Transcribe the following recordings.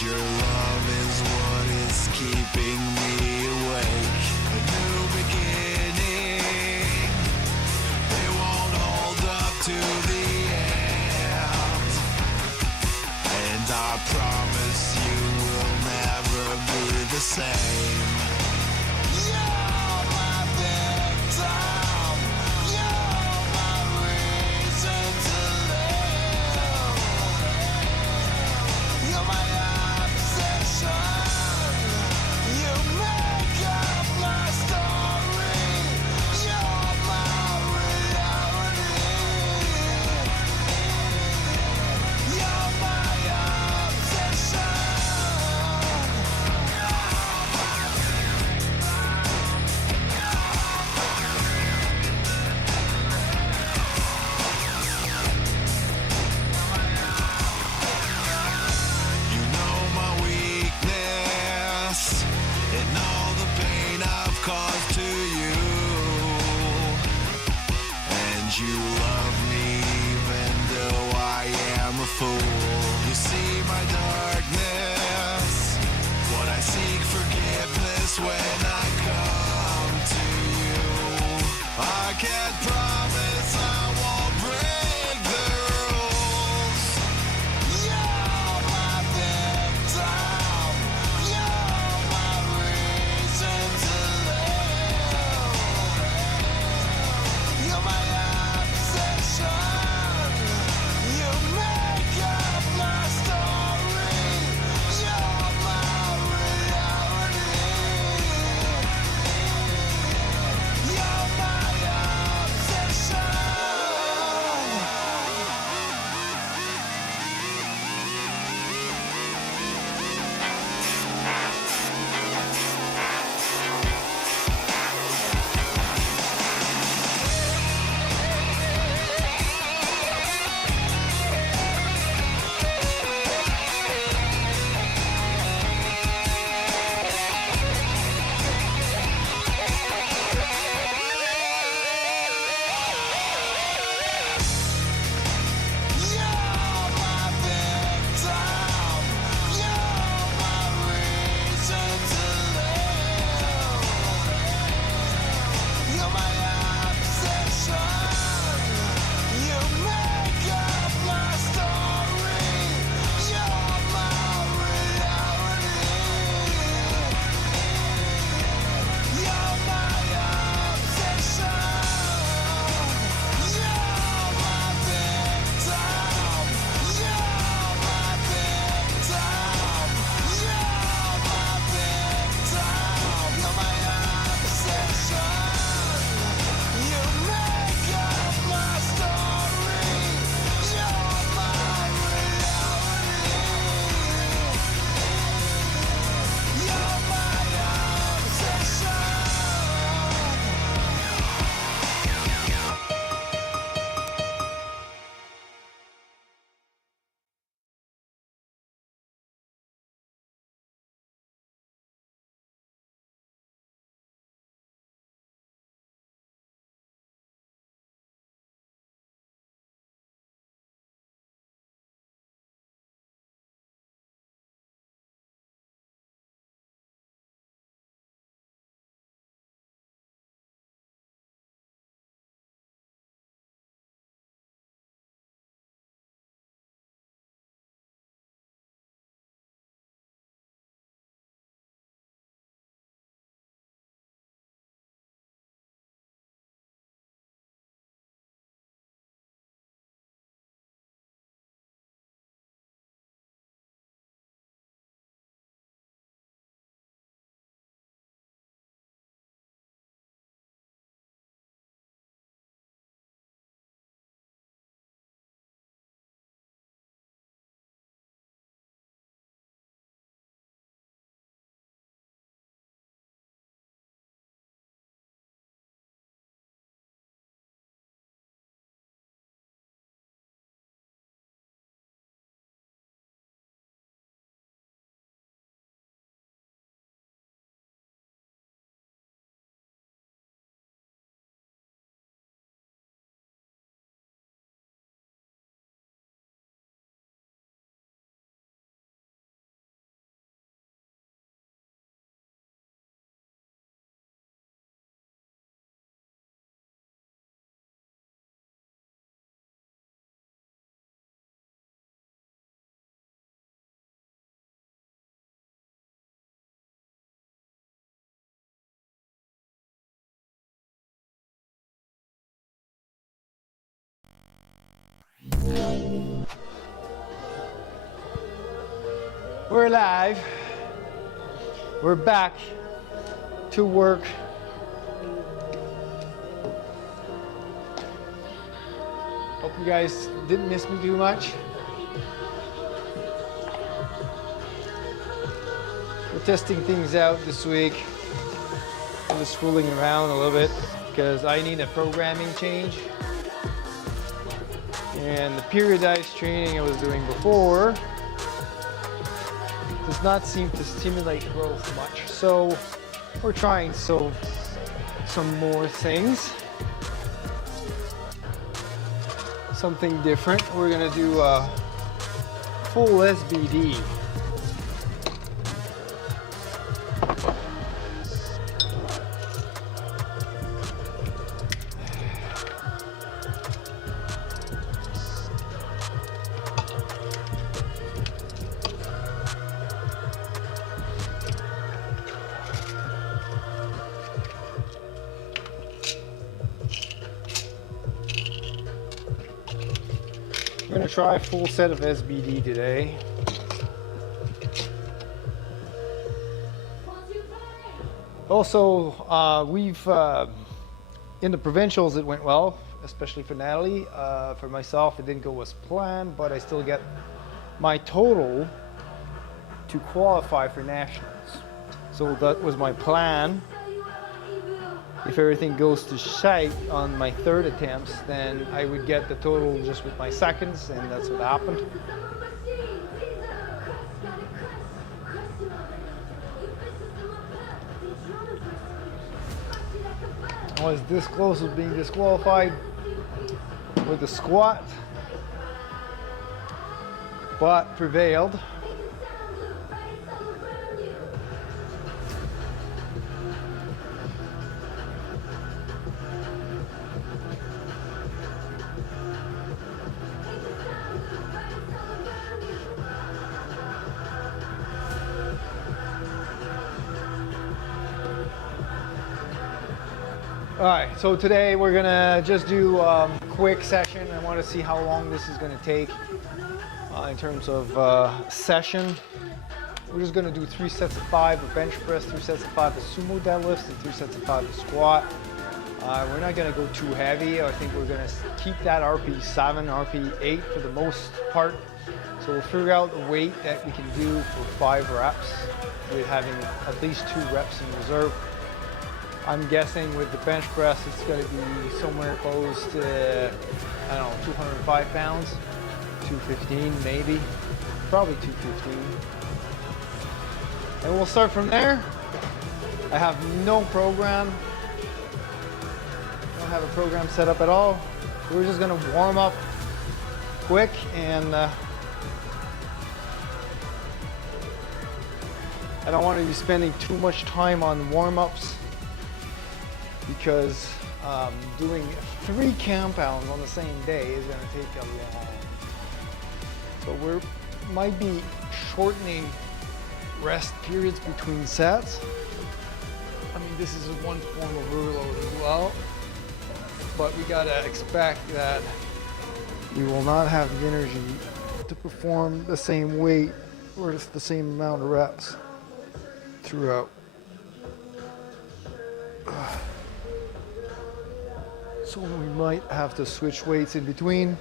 Your love is what is keeping me awake. A new beginning, they won't hold up to the end. And I promise you will never be the same. You're my victim, you're my reason to live. You're my you make up my story. You're my reality. You're my obsession. You know my weakness and all the pain I've caused to you. And you love me even though I am a fool. You see my darkness, but I seek forgiveness when I come to you. I can't promise I won't break the rules. You're my victim, you're my reason to live. You're my obsession. You make up my story. You're my reality. You're my obsession. We're live. We're back to work. Hope you guys didn't miss me too much. We're testing things out this week. I'm just fooling around a little bit because I need a programming change. And the periodized training I was doing before does not seem to stimulate growth much. So we're trying some more things. Something different. We're gonna do a full SBD. I'm gonna try a full set of SBD today. Also, we've in the provincials it went well, especially for Natalie. For myself, it didn't go as planned, but I still get my total to qualify for nationals. So that was my plan. If everything goes to shite on my third attempts, then I would get the total just with my seconds, and that's what happened. I was this close to being disqualified with the squat, but prevailed. All right, so today we're gonna just do a quick session. I want to see how long this is gonna take in terms of session. We're just gonna do 3 sets of 5 of bench press, 3 sets of 5 of sumo deadlifts, and 3 sets of 5 of squat. We're not gonna go too heavy. I think we're gonna keep that RP7, RP8 for the most part. So we'll figure out the weight that we can do for 5 reps with having at least 2 reps in reserve. I'm guessing with the bench press, it's going to be somewhere close to, I don't know, 205 pounds, 215 maybe, probably 215. And we'll start from there. I have no program. I don't have a program set up at all. We're just going to warm up quick and I don't want to be spending too much time on warm-ups, because doing 3 compounds on the same day is going to take a long. So we might be shortening rest periods between sets. I mean, this is one form of overload as well, but we got to expect that we will not have the energy to perform the same weight or the same amount of reps throughout. So we might have to switch weights in between.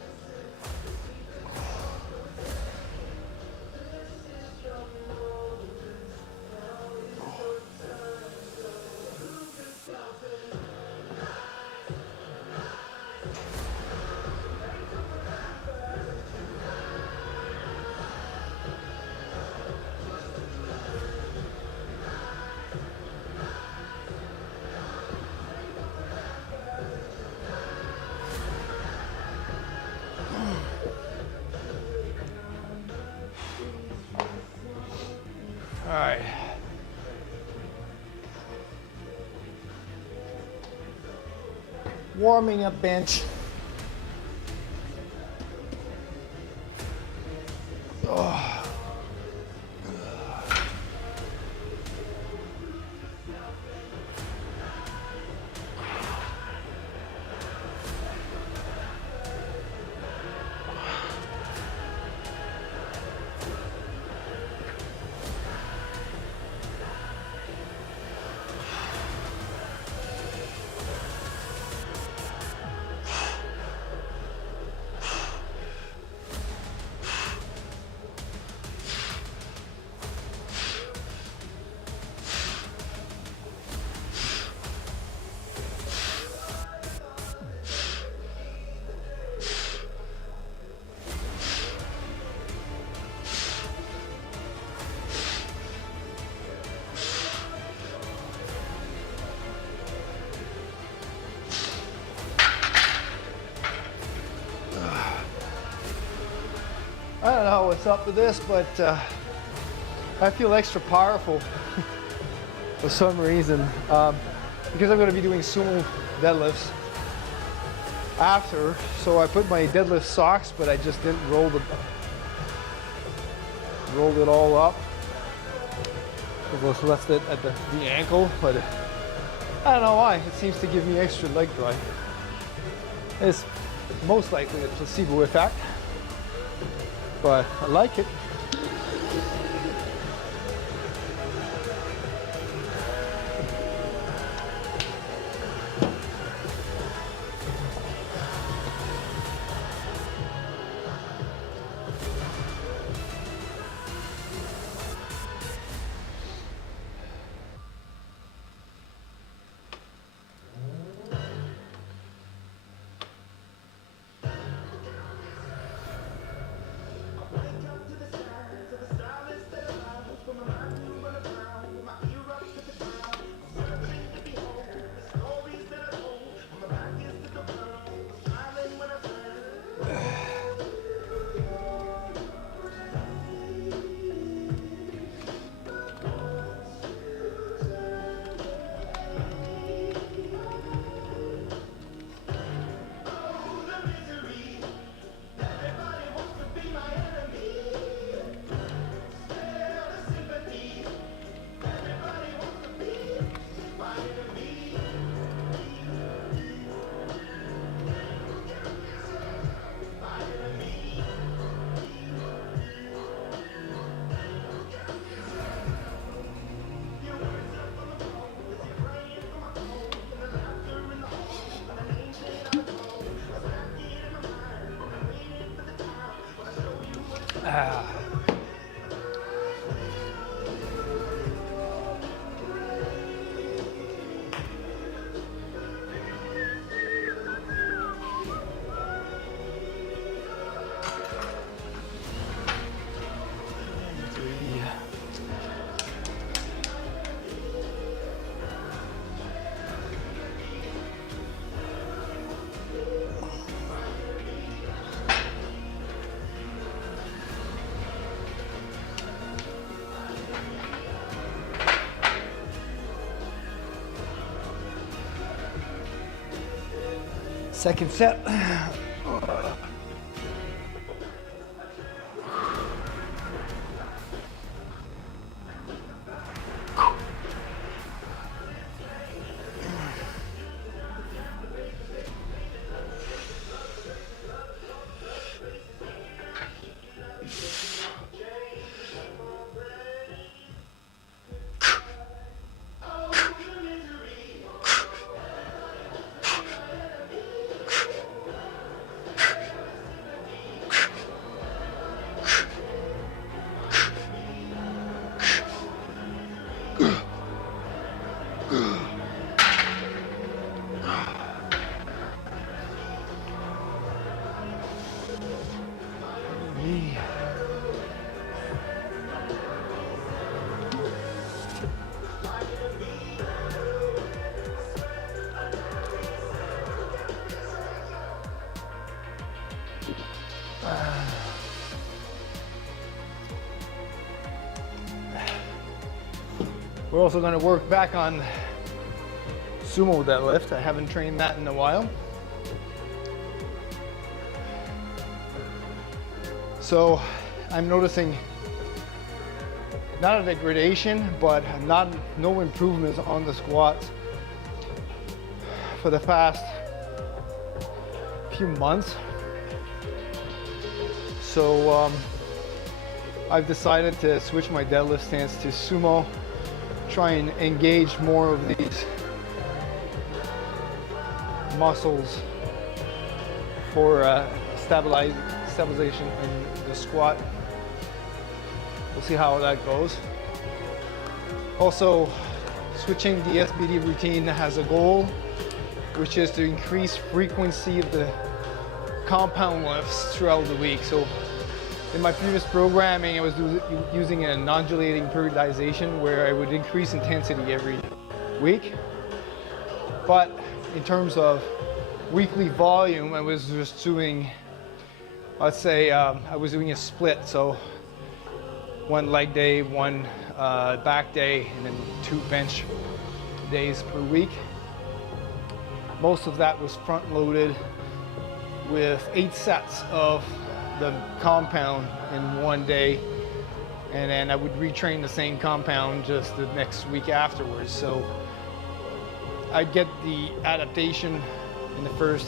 All right. Warming up bench. Oh. what's up with this, but I feel extra powerful for some reason because I'm going to be doing sumo deadlifts after. So I put my deadlift socks, but I just didn't rolled it all up. I just left it at the ankle, but I don't know why. It seems to give me extra leg drive. It's most likely a placebo effect, but I like it. Second set. We're also going to work back on sumo deadlift. I haven't trained that in a while. So I'm noticing not a degradation, but no improvements on the squats for the past few months. So I've decided to switch my deadlift stance to sumo, try and engage more of these muscles for stabilization in the squat. We'll see how that goes. Also, switching the SBD routine has a goal, which is to increase frequency of the compound lifts throughout the week. So in my previous programming, I was using an undulating periodization where I would increase intensity every week. But in terms of weekly volume, I was just doing let's say I was doing a split, so one leg day, one back day, and then 2 bench days per week. Most of that was front loaded with 8 sets of the compound in one day, and then I would retrain the same compound just the next week afterwards. So I'd get the adaptation in the first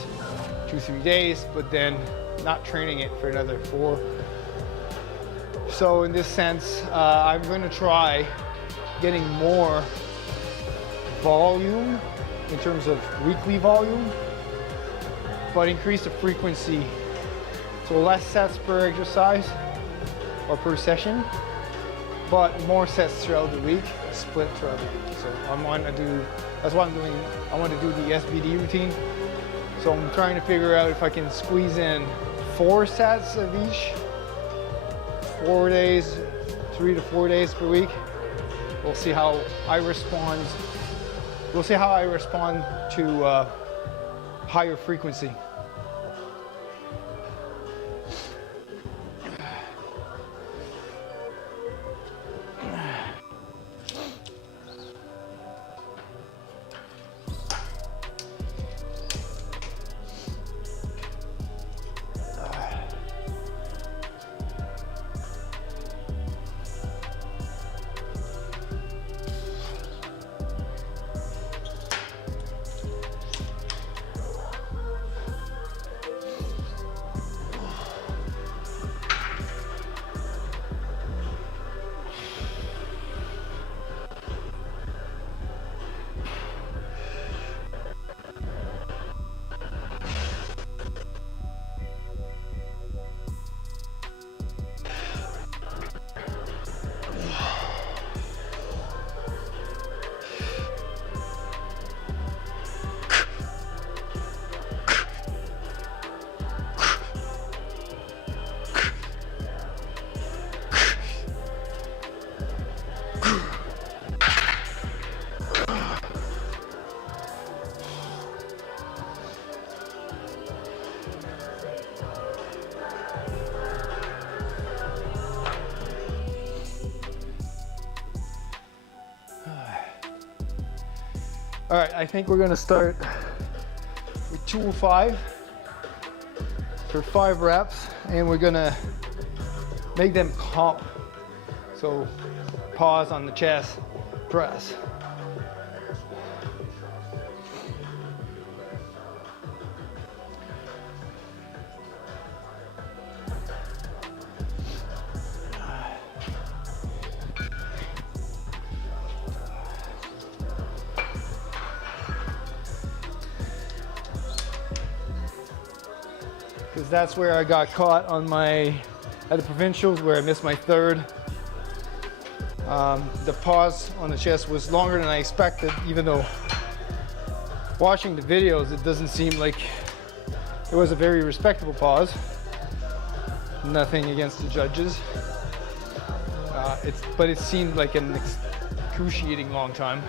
2-3 days, but then not training it for another 4. So in this sense, I'm going to try getting more volume in terms of weekly volume, but increase the frequency. So less sets per exercise or per session, but more sets throughout the week, split throughout the week. So that's what I'm doing. I want to do the SBD routine. So I'm trying to figure out if I can squeeze in 4 sets of each, 4 days, 3 to 4 days per week. We'll see how I respond. We'll see how I respond to higher frequency. All right, I think we're gonna start with 205 for 5 reps, and we're gonna make them comp. So pause on the chest, press. Because that's where I got caught on at the provincials, where I missed my 3rd. The pause on the chest was longer than I expected, even though watching the videos, it doesn't seem like it was a very respectable pause. Nothing against the judges. But it seemed like an excruciating long time.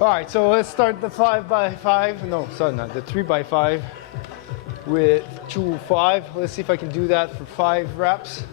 All right, so let's start the 5x5. No, sorry, not the 3x5 with 205. Let's see if I can do that for 5 reps.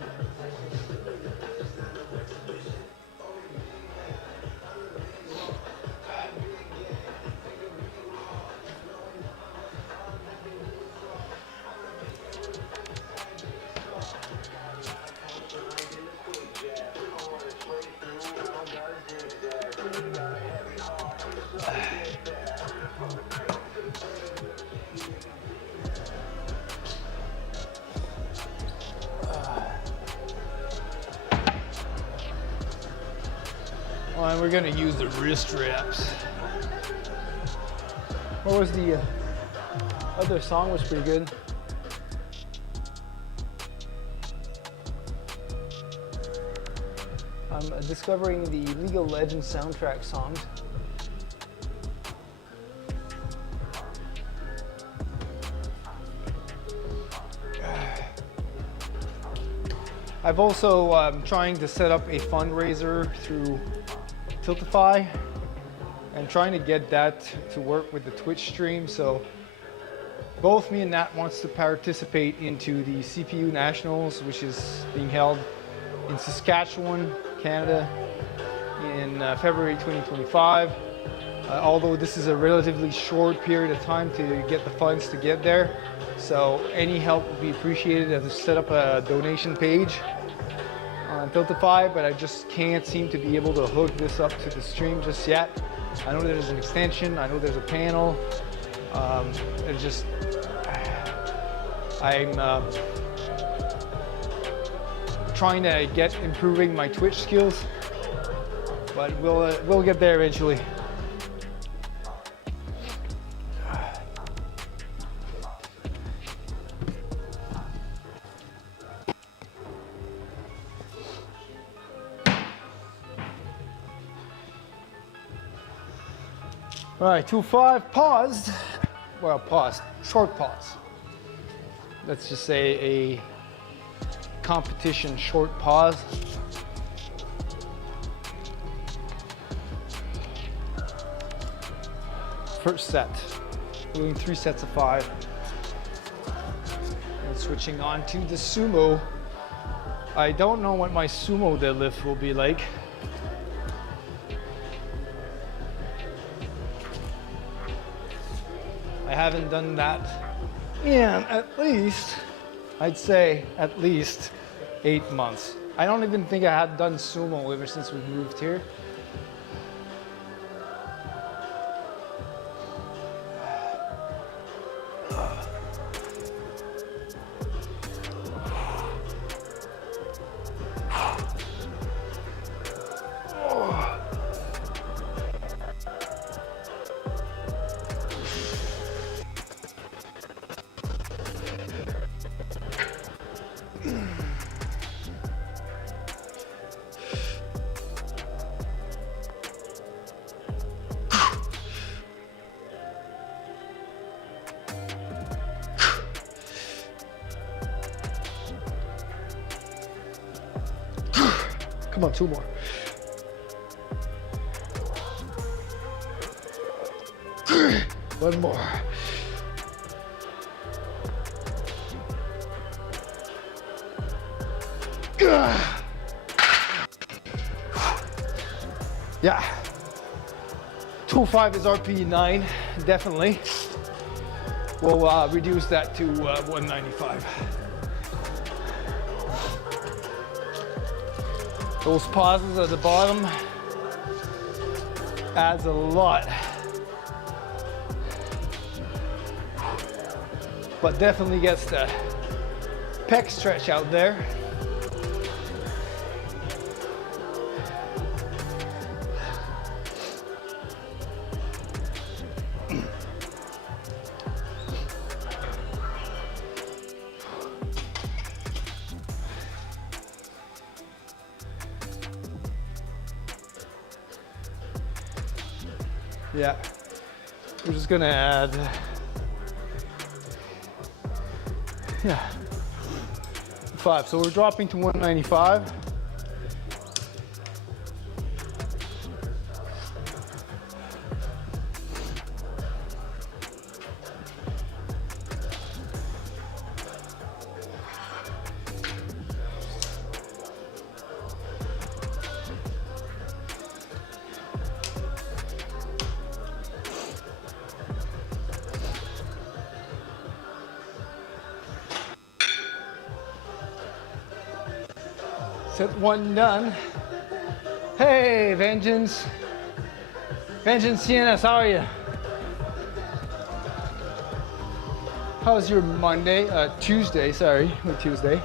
And we're gonna use the wrist reps. What was the other song? Was pretty good. I'm discovering the League of Legends soundtrack songs. I've also trying to set up a fundraiser through Tiltify and trying to get that to work with the Twitch stream. So both me and Nat wants to participate into the CPU Nationals, which is being held in Saskatchewan, Canada, in February 2025. Although this is a relatively short period of time to get the funds to get there, so any help would be appreciated. I have to set up a donation page on Tiltify, but I just can't seem to be able to hook this up to the stream just yet. I know there's an extension, I know there's a panel. It's just, I'm trying to get improving my Twitch skills, but we'll get there eventually. All right, 2-5, paused. Well, paused, short pause. Let's just say a competition short pause. First set, doing 3 sets of 5. And switching on to the sumo. I don't know what my sumo deadlift will be like. I haven't done that in at least, I'd say at least 8 months. I don't even think I had done sumo ever since we moved here. Come on, 2 more. One more. Yeah. 205 is RP 9, definitely. We'll reduce that to 195. Those pauses at the bottom adds a lot, but definitely gets the pec stretch out there. Yeah, we're just gonna add, yeah, 5. So we're dropping to 195. Set 1 done. Hey, Vengeance. Vengeance CNS, how are you? How's your Monday? Tuesday, sorry, Tuesday.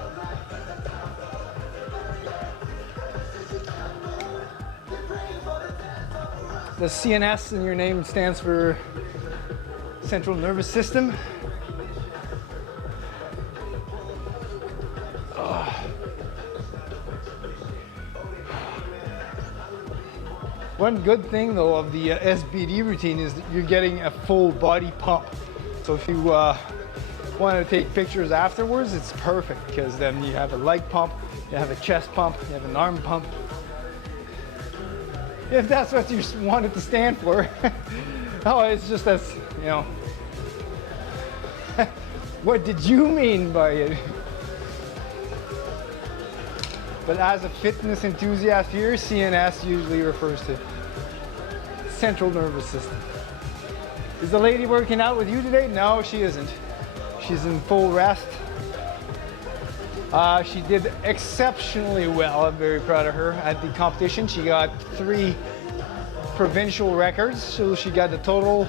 The CNS in your name stands for Central Nervous System. One good thing though of the SBD routine is that you're getting a full body pump. So if you want to take pictures afterwards, it's perfect because then you have a leg pump, you have a chest pump, you have an arm pump. If that's what you want it to stand for. Oh, it's just as, you know. What did you mean by it? But as a fitness enthusiast here, CNS usually refers to central nervous system. Is the lady working out with you today? No, she isn't. She's in full rest. She did exceptionally well. I'm very proud of her at the competition. She got 3 provincial records, so she got the total.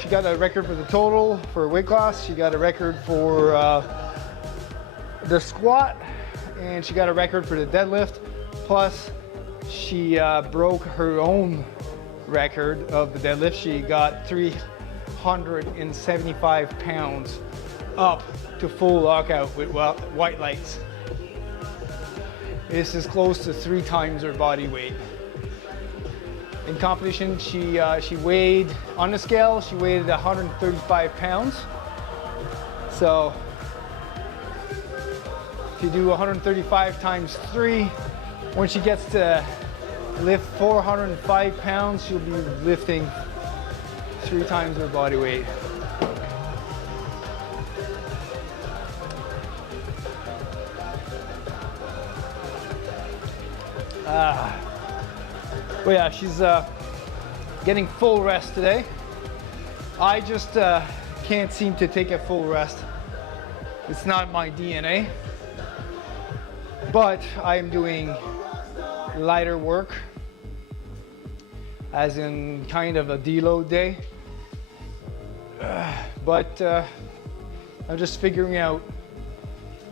She got a record for the total for weight class. She got a record for the squat, and she got a record for the deadlift. Plus, she broke her own record of the deadlift. She got 375 pounds up to full lockout with white lights. This is close to 3 times her body weight. In competition, she weighed, on the scale, she weighed 135 pounds. So if you do 135 times 3, when she gets to lift 405 pounds, she'll be lifting 3 times her body weight. But yeah, she's getting full rest today. I just can't seem to take a full rest. It's not my DNA. But I'm doing lighter work, as in kind of a deload day. But I'm just figuring out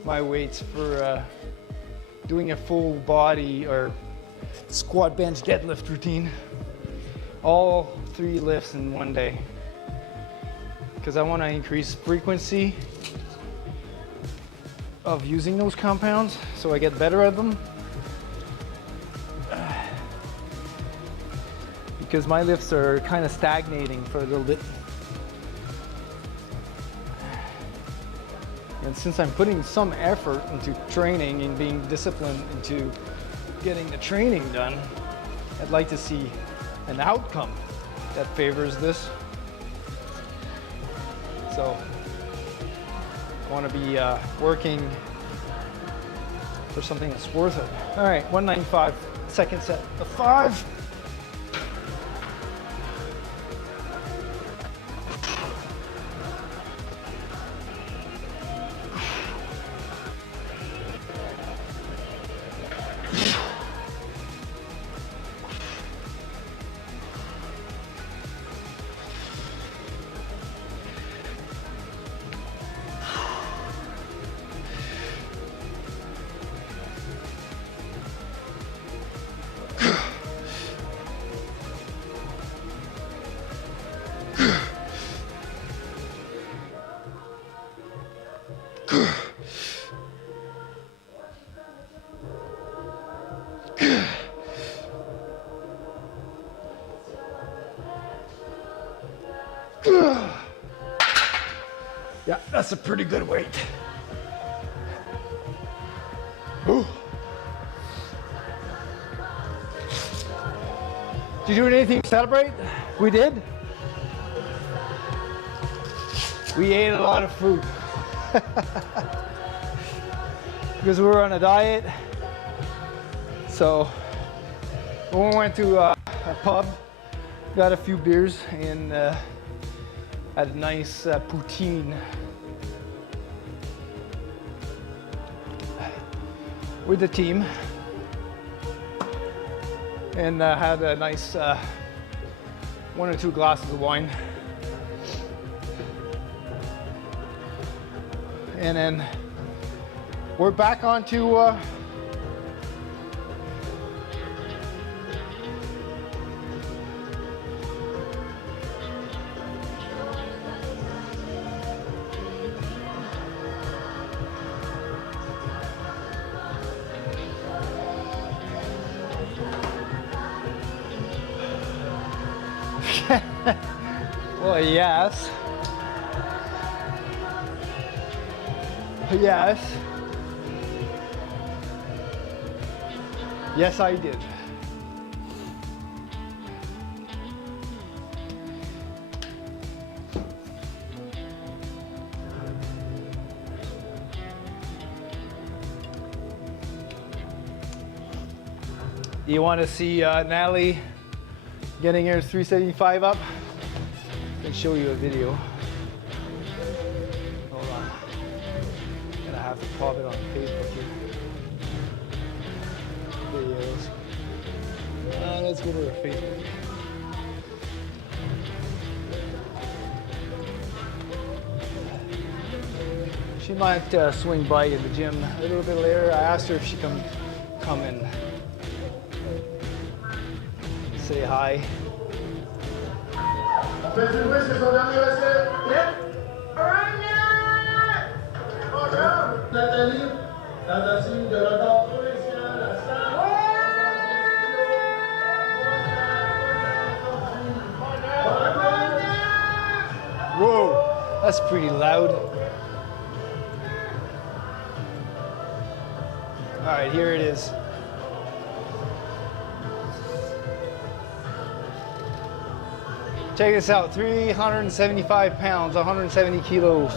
my weights for doing a full body or squat, bench, deadlift routine. All 3 lifts in one day. Because I want to increase frequency of using those compounds so I get better at them. Because my lifts are kind of stagnating for a little bit. And since I'm putting some effort into training and being disciplined into getting the training done, I'd like to see an outcome that favors this. So I want to be working for something that's worth it. All right, 195, second set of 5. Yeah, that's a pretty good weight. Ooh. Did you do anything to celebrate? We did. We ate a lot of food. Because we were on a diet. So we went to a pub, got a few beers, and had a nice poutine with the team, and had a nice 1 or 2 glasses of wine. And then we're back onto well, yes. Yes. Yes, I did. You want to see Natalie getting her 375 up? I can show you a video. Hold on. Gonna have to pop it on Facebook here. Videos. Let's go to her Facebook. She might swing by in the gym a little bit later. I asked her if she can come and say hi. Whoa, that's pretty loud. All right, here it is. Check this out, 375 pounds, 170 kilos.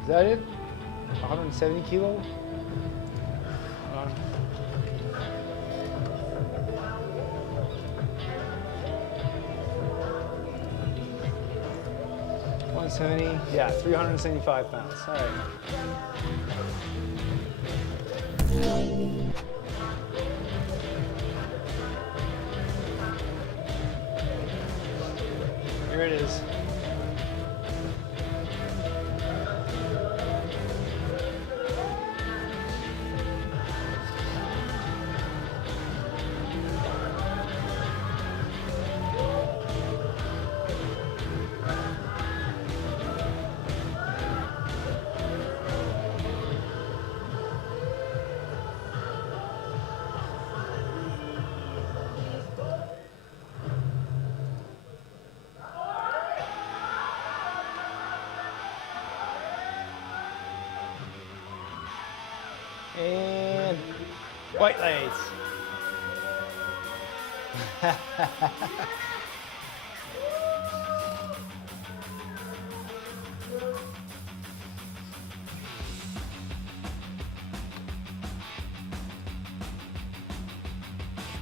Is that it? 170 kilos? Hold on. Yeah, 375 pounds. All right. Here it is. And white lights.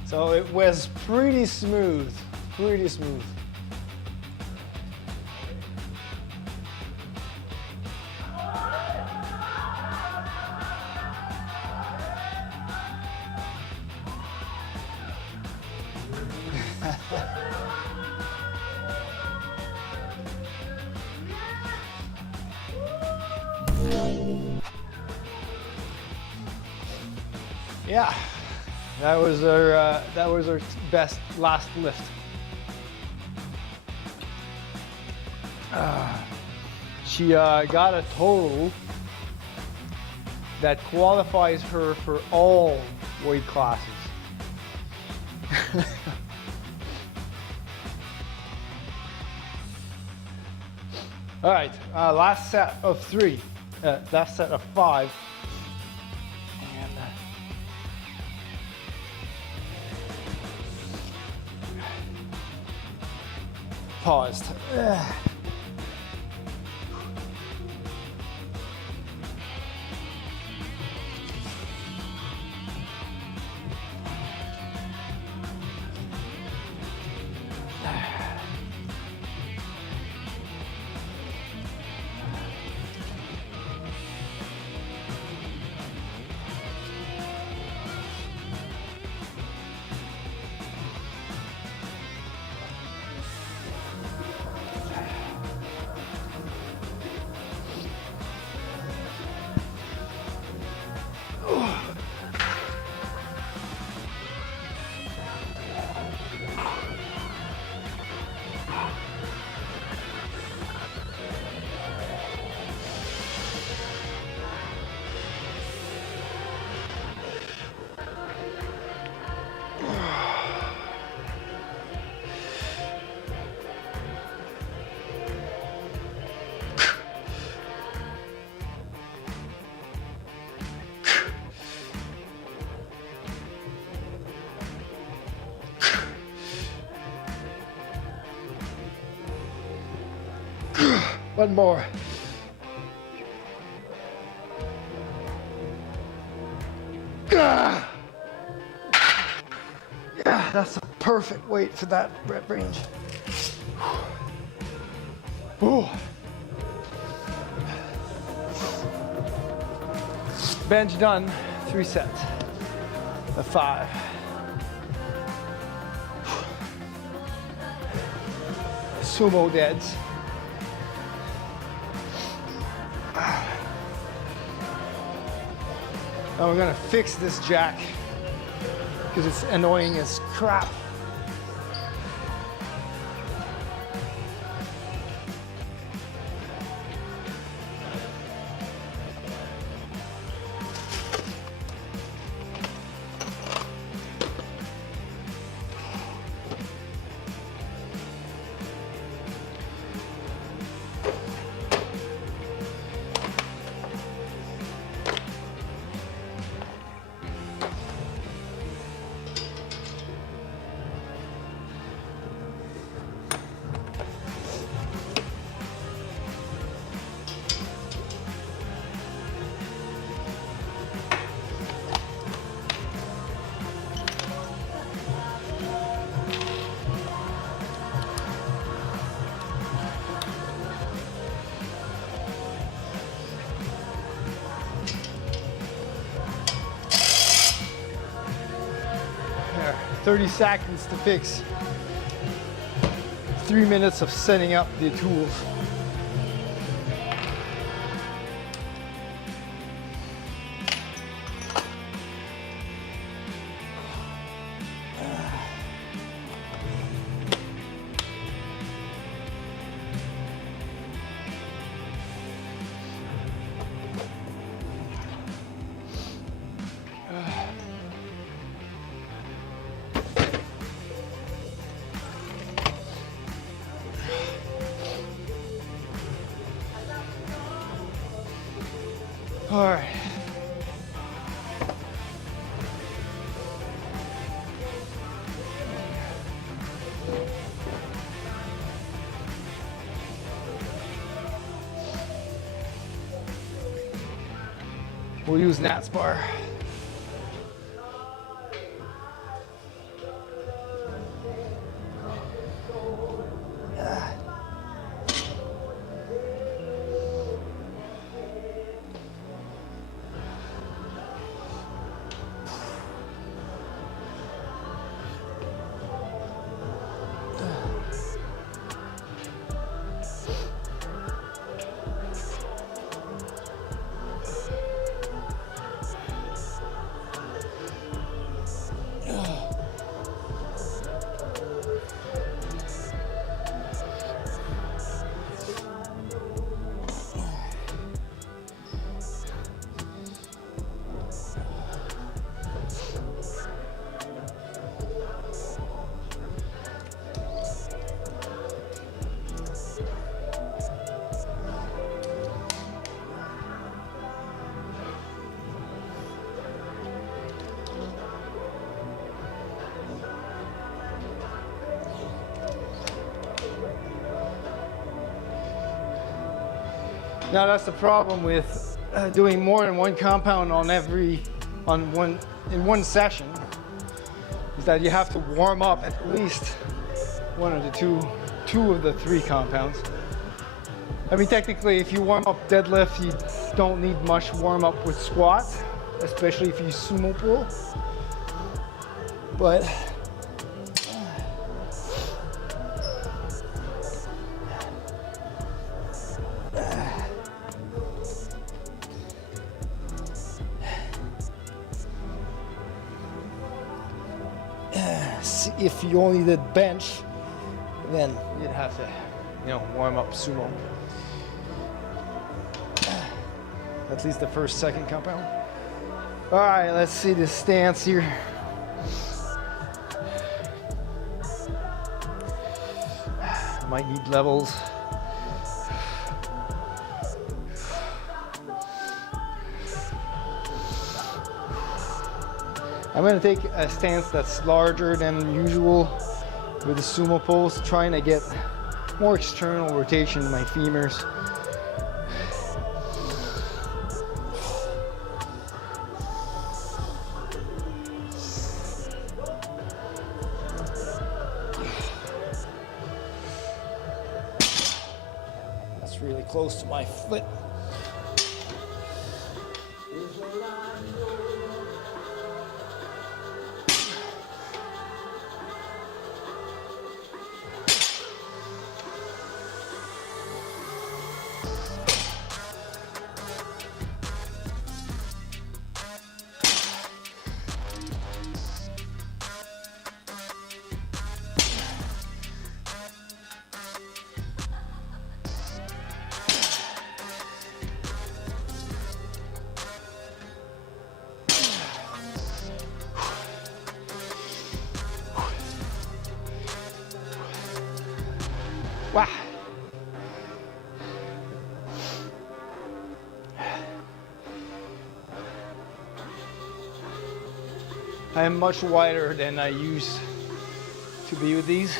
So it was pretty smooth, pretty smooth. Yeah, that was our best last lift. She got a total that qualifies her for all weight classes. All right, last set of 3, last set of 5. And paused. One more. Yeah, that's a perfect weight for that rep range. Ooh. Bench done, 3 sets of 5. Sumo deads. Now we're gonna fix this jack because it's annoying as crap. There, 30 seconds to fix. 3 minutes of setting up the tools. All right. We'll use Nat's bar. Now that's the problem with doing more than one compound in one session, is that you have to warm up at least one of the two of the 3 compounds. I mean, technically, if you warm up deadlift, you don't need much warm up with squat, especially if you sumo pull. But if you only did bench, then you'd have to, warm up sumo. At least the first, second compound. All right, let's see this stance here. Might need levels. I'm going to take a stance that's larger than usual with the sumo pulls, trying to get more external rotation in my femurs. That's really close to my foot. Wow. I am much wider than I used to be with these.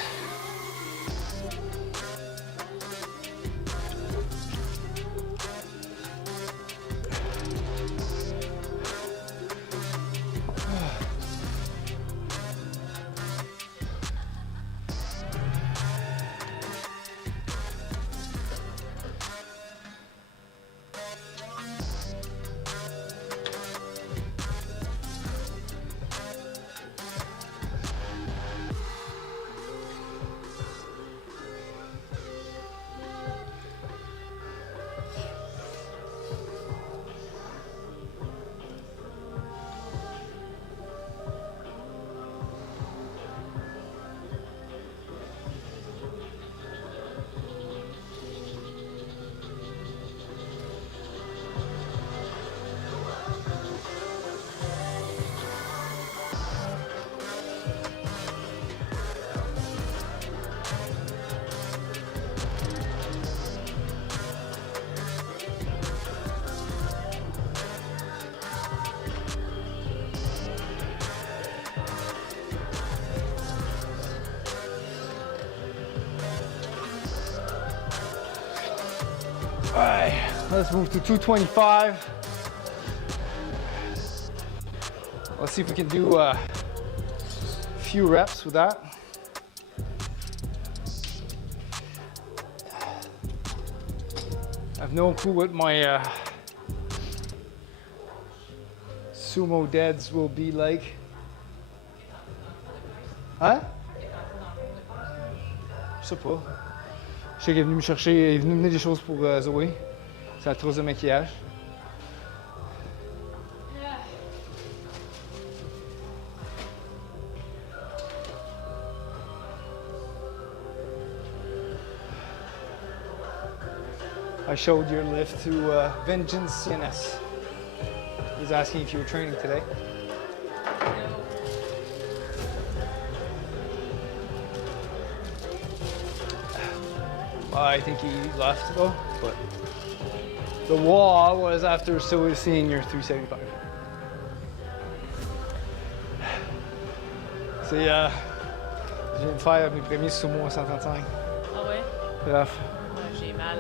All right, let's move to 225. Let's see if we can do a few reps with that. I have no clue what my sumo deads will be like. Hein? Je sais pas. Je sais qu'il est venu me chercher, il est venu mener des choses pour Zoé. C'est la trousse de maquillage. I showed your lift to Vengeance CNS. He was asking if you were training today. I think he left though, but the wall was after seeing your 375. C'est, je viens de faire mes premiers sumo à 135. Ah ouais? Bref. Ouais, j'ai mal.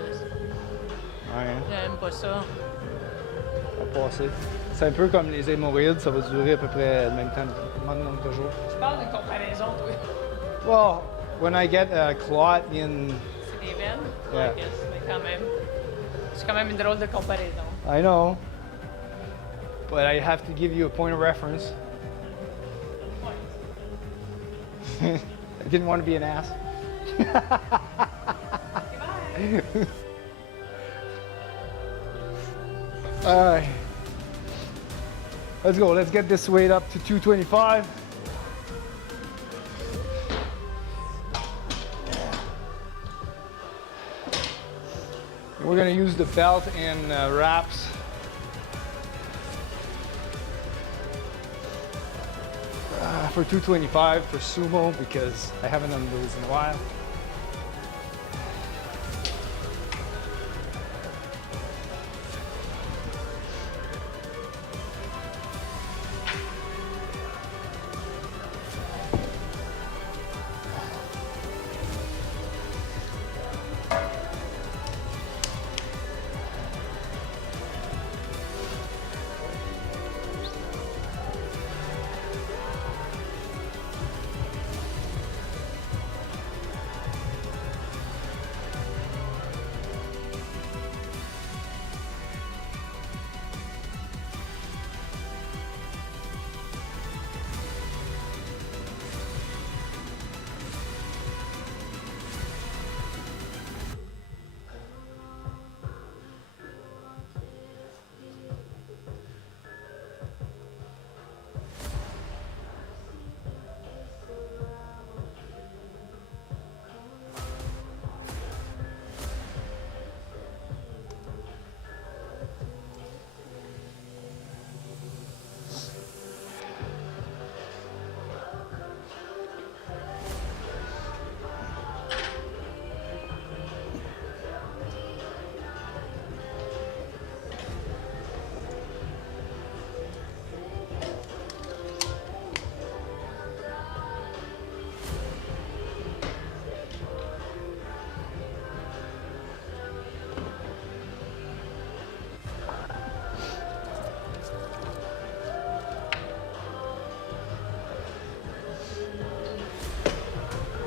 Ouais. J'aime pas ça. Ça va passer. C'est un peu comme les hémorroïdes, ça va durer à peu près le même temps, le même nombre de jours. Tu parles d'une comparaison, toi? Well, when I get a clot in... C'est des veines? Yeah. I guess, mais quand même. C'est quand même une drôle de comparaison. I know, but I have to give you a point of reference. I didn't want to be an ass. All right, let's go. Let's get this weight up to 225. We're going to use the belt and wraps. For 225 for sumo because I haven't done those in a while.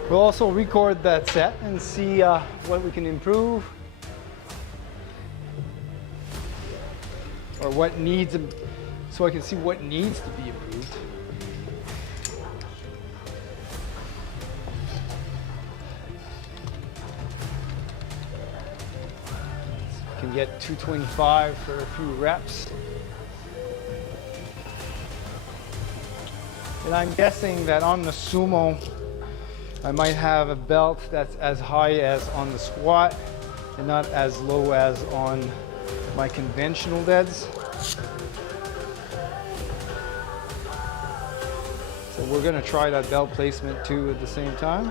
We'll also record that set and see what we can improve or what needs, so I can see what needs to be improved. Can get 225 for a few reps. And I'm guessing that on the sumo, I might have a belt that's as high as on the squat and not as low as on my conventional deads. So we're gonna try that belt placement too at the same time.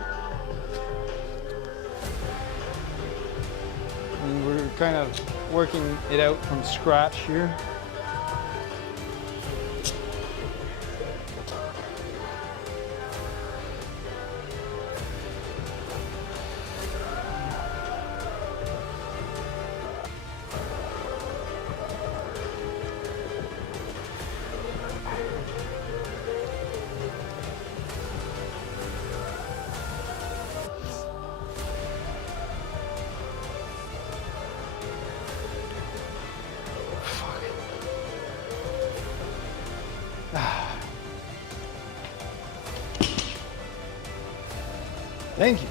And we're kind of working it out from scratch here. Thank you.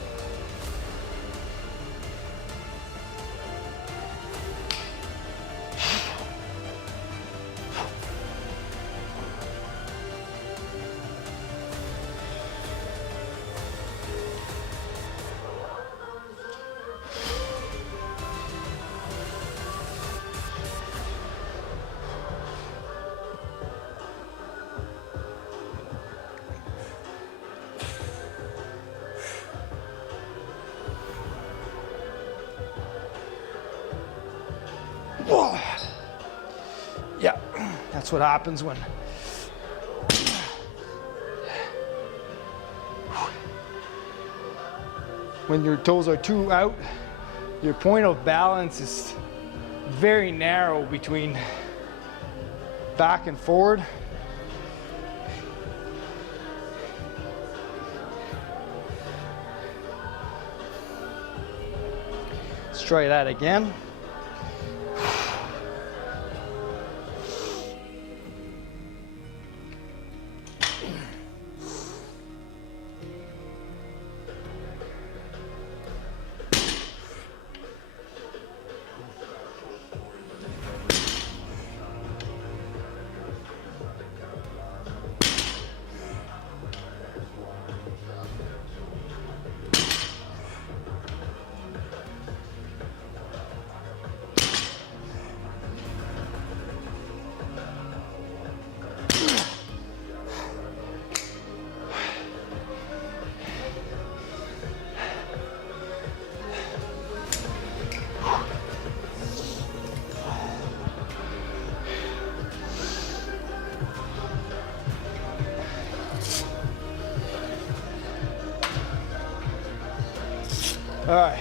Yeah, that's what happens when your toes are too out. Your point of balance is very narrow between back and forward. Let's try that again. All right.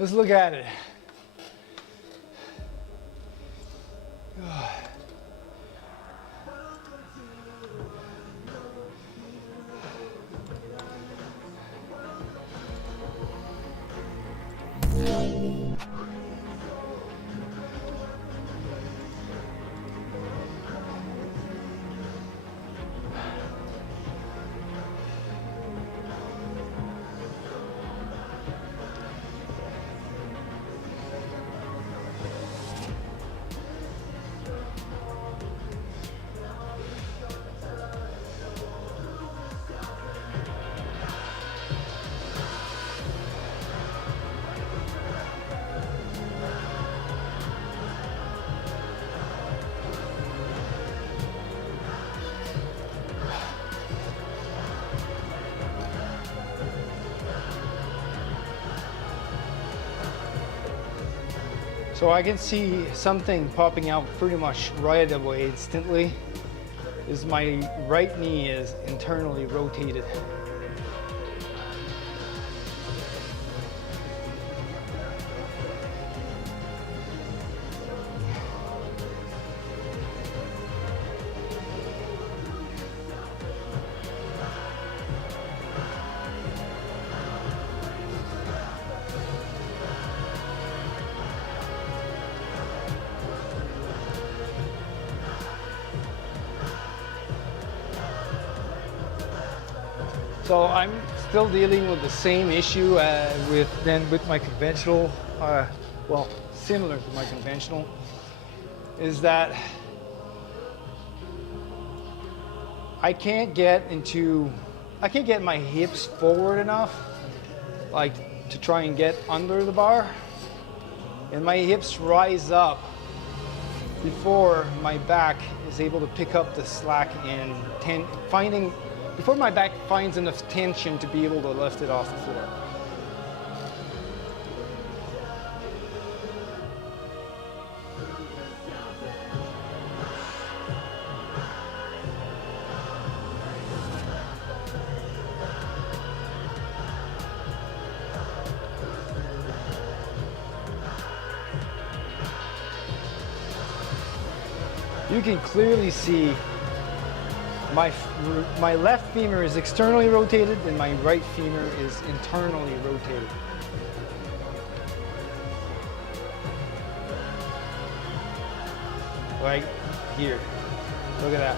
Let's look at it. So I can see something popping out pretty much right away instantly. Is my right knee is internally rotated. So I'm still dealing with the same issue with my conventional, well, similar to my conventional, is that I can't get my hips forward enough, like to try and get under the bar, and my hips rise up before my back is able to pick up the slack and before my back finds enough tension to be able to lift it off the floor. You can clearly see my left femur is externally rotated and my right femur is internally rotated. Right here. Look at that.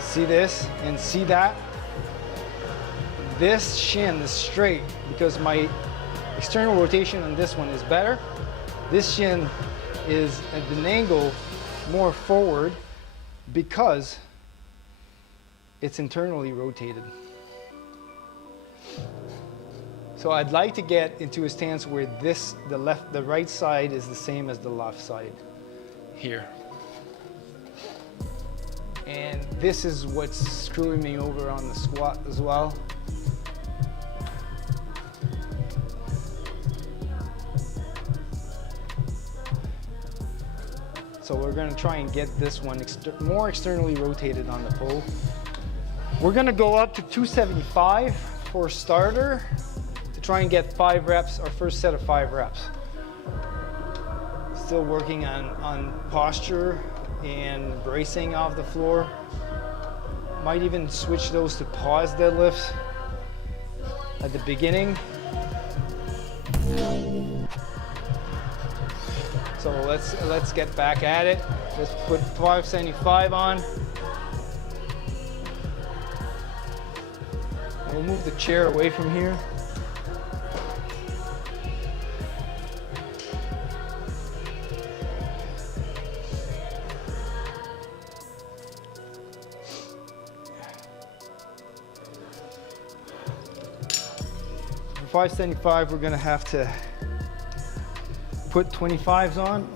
See this and see that? This shin is straight because my external rotation on this one is better. This shin is at an angle more forward because it's internally rotated. So I'd like to get into a stance where the right side is the same as the left side here. And this is what's screwing me over on the squat as well. So we're gonna try and get this one more externally rotated on the pull. We're gonna go up to 275 for starter to try and get 5 reps, our first set of 5 reps. Still working on posture and bracing off the floor. Might even switch those to pause deadlifts at the beginning. So let's get back at it. Let's put 575 on. We'll move the chair away from here. For 575, we're gonna have to put 25s on.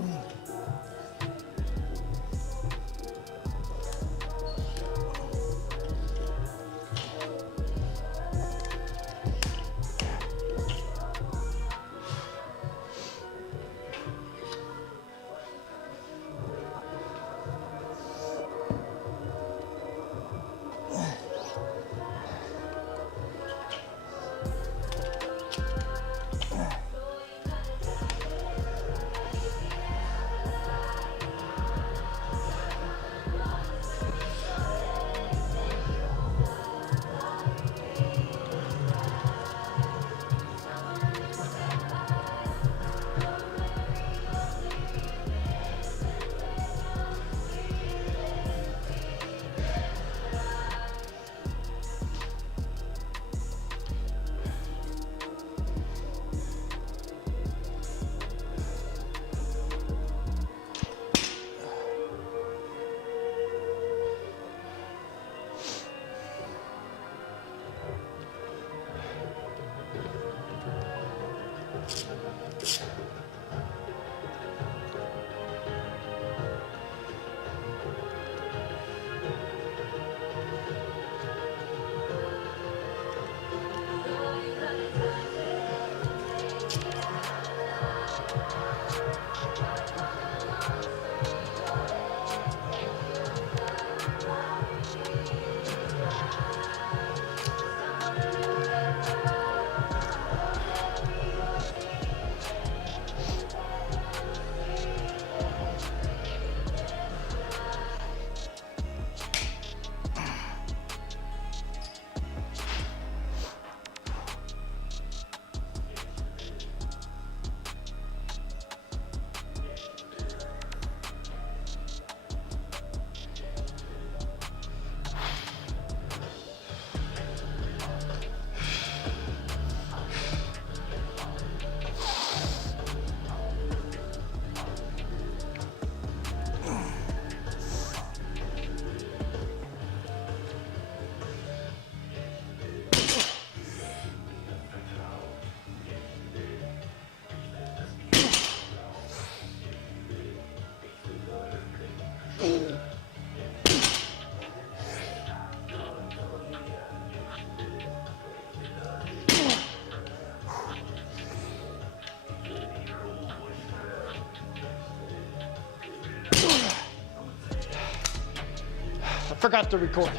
Forgot to record.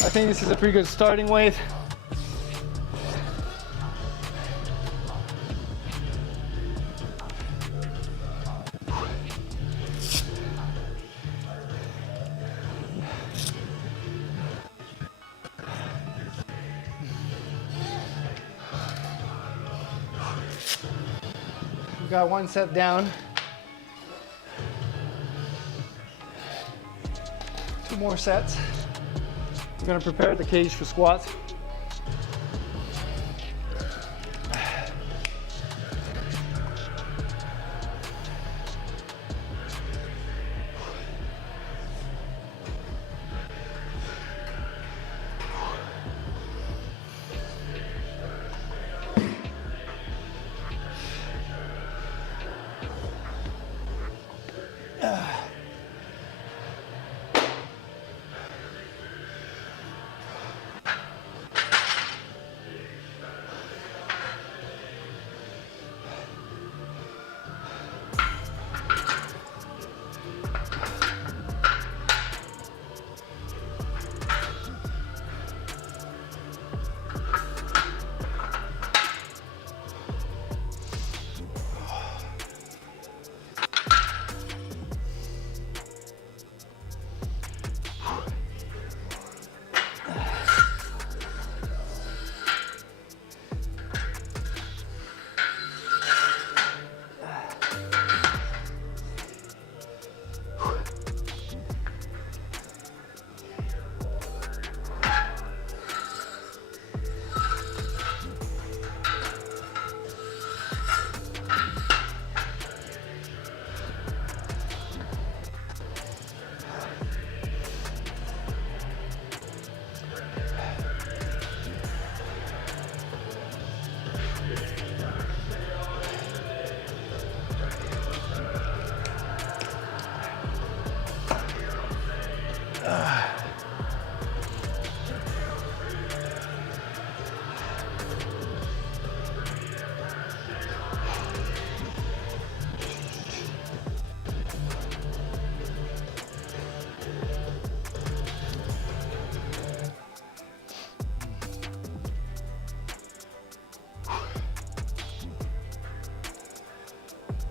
I think this is a pretty good starting weight. We got one set down. 2 more sets. We're gonna prepare the cage for squats.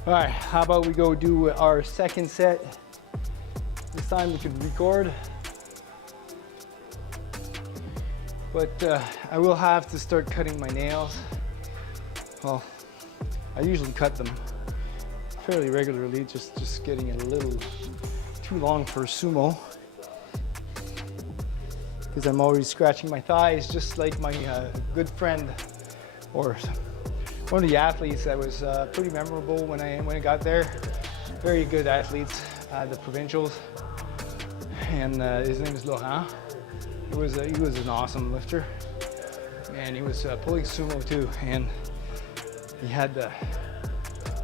All right, how about we go do our second set? This time we could record. But I will have to start cutting my nails. Well, I usually cut them fairly regularly, just getting a little too long for sumo. Because I'm always scratching my thighs, just like my good friend, or one of the athletes that was pretty memorable when I got there. Very good athletes, the provincials, and his name is Laurent. He was an awesome lifter, and he was pulling sumo too, and he had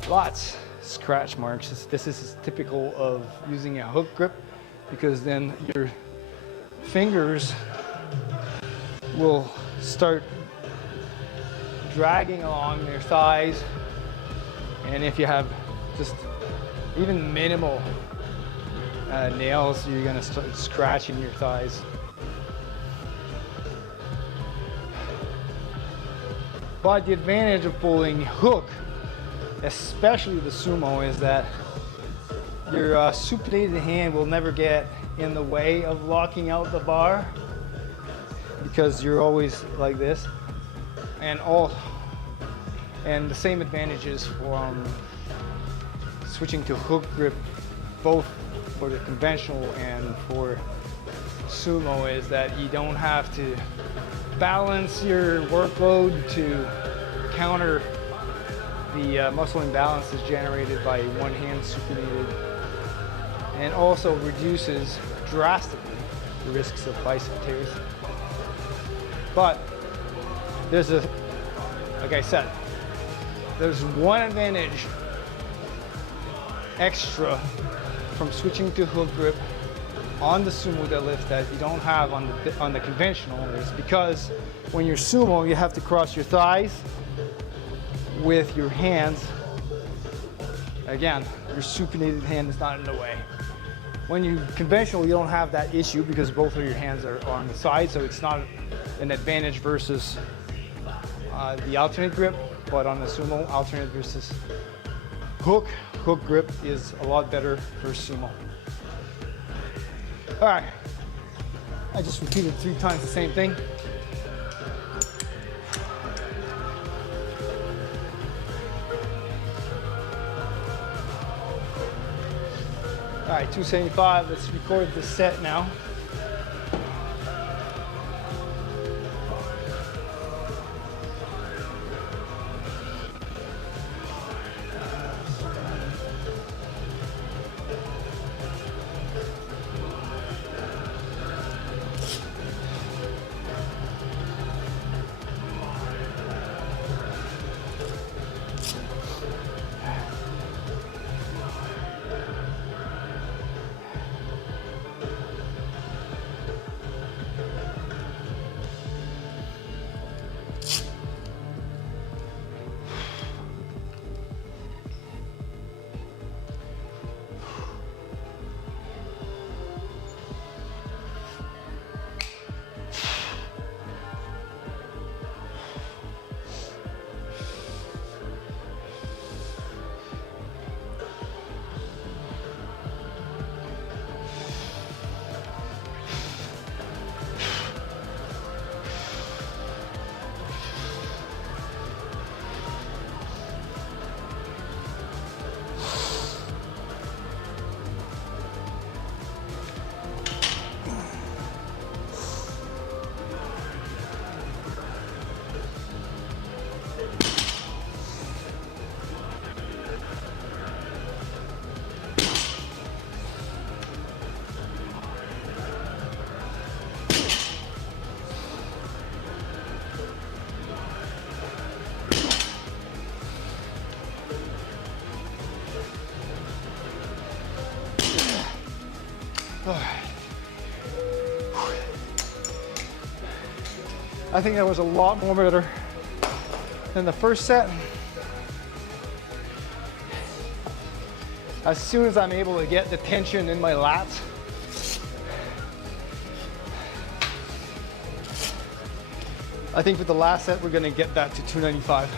lots of scratch marks. This is typical of using a hook grip, because then your fingers will start dragging along your thighs, and if you have just even minimal nails, you're gonna start scratching your thighs. But the advantage of pulling hook, especially the sumo, is that your supinated hand will never get in the way of locking out the bar, because you're always like this. And the same advantages from switching to hook grip, both for the conventional and for sumo, is that you don't have to balance your workload to counter the muscle imbalances generated by one hand supinated, and also reduces drastically the risks of bicep tears. But there's like I said, there's one advantage extra from switching to hook grip on the sumo deadlift that you don't have on the conventional is because when you're sumo, you have to cross your thighs with your hands. Again, your supinated hand is not in the way. When you conventional, you don't have that issue because both of your hands are on the side, so it's not an advantage versus the alternate grip. But on the sumo, alternate versus hook grip is a lot better for sumo. All right, I just repeated 3 times the same thing. All right, 275, let's record the set now. I think that was a lot more better than the first set. As soon as I'm able to get the tension in my lats, I think with the last set, we're gonna get that to 295.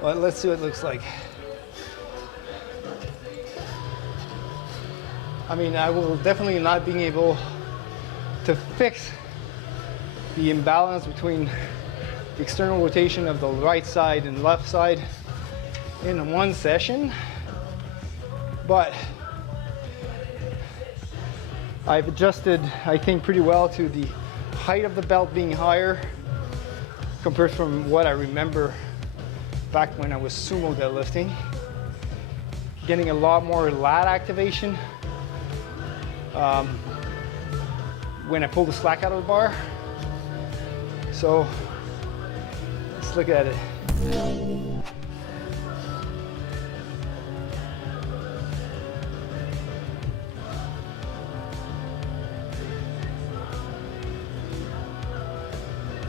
Well, let's see what it looks like. I mean, I will definitely not being able to fix the imbalance between the external rotation of the right side and left side in one session, but I've adjusted, I think, pretty well to the height of the belt being higher compared from what I remember back when I was sumo deadlifting. Getting a lot more lat activation when I pull the slack out of the bar. So let's look at it.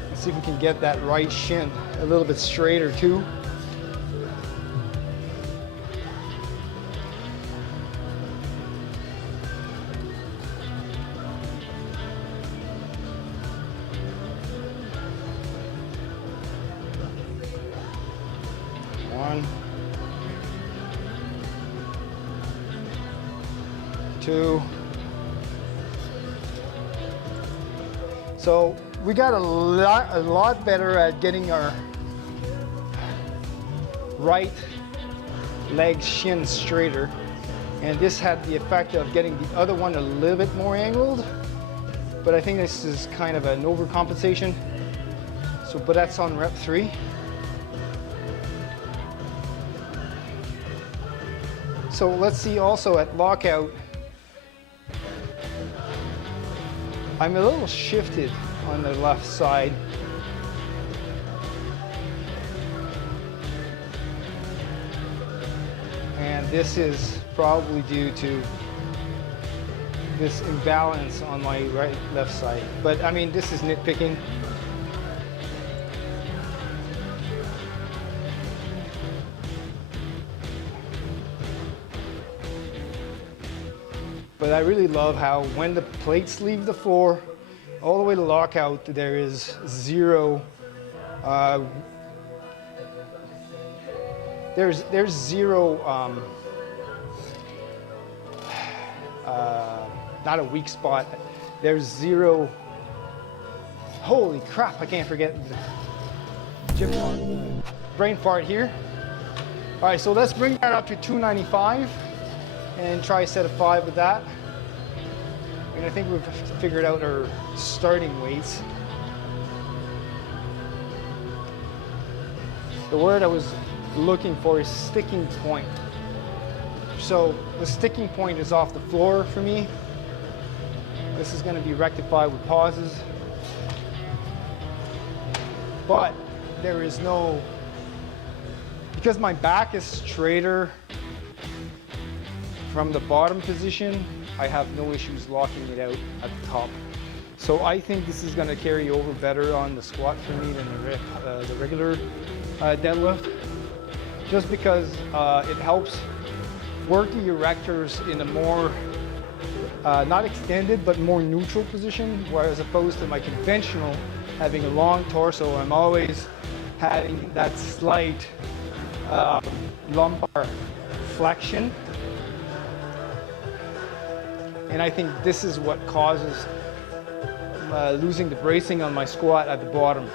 Let's see if we can get that right shin a little bit straighter too. One, two. So we got a lot better at getting our right leg shin straighter, and this had the effect of getting the other one a little bit more angled, but I think this is kind of an overcompensation. So, but that's on rep 3. So let's see also at lockout, I'm a little shifted on the left side. And this is probably due to this imbalance on my left side. But I mean, this is nitpicking. But I really love how when the plates leave the floor, all the way to lockout, there is zero, there's zero, not a weak spot, there's zero, holy crap, I can't forget the brain fart here. All right, so let's bring that up to 295 and try a set of 5 with that. And I think we've figured out our starting weights. The word I was looking for is sticking point. So the sticking point is off the floor for me. This is going to be rectified with pauses. But there is no, because my back is straighter from the bottom position, I have no issues locking it out at the top. So I think this is going to carry over better on the squat for me than the regular deadlift, just because it helps work the erectors in a more, not extended, but more neutral position, whereas opposed to my conventional having a long torso, I'm always having that slight lumbar flexion. And I think this is what causes losing the bracing on my squat at the bottom.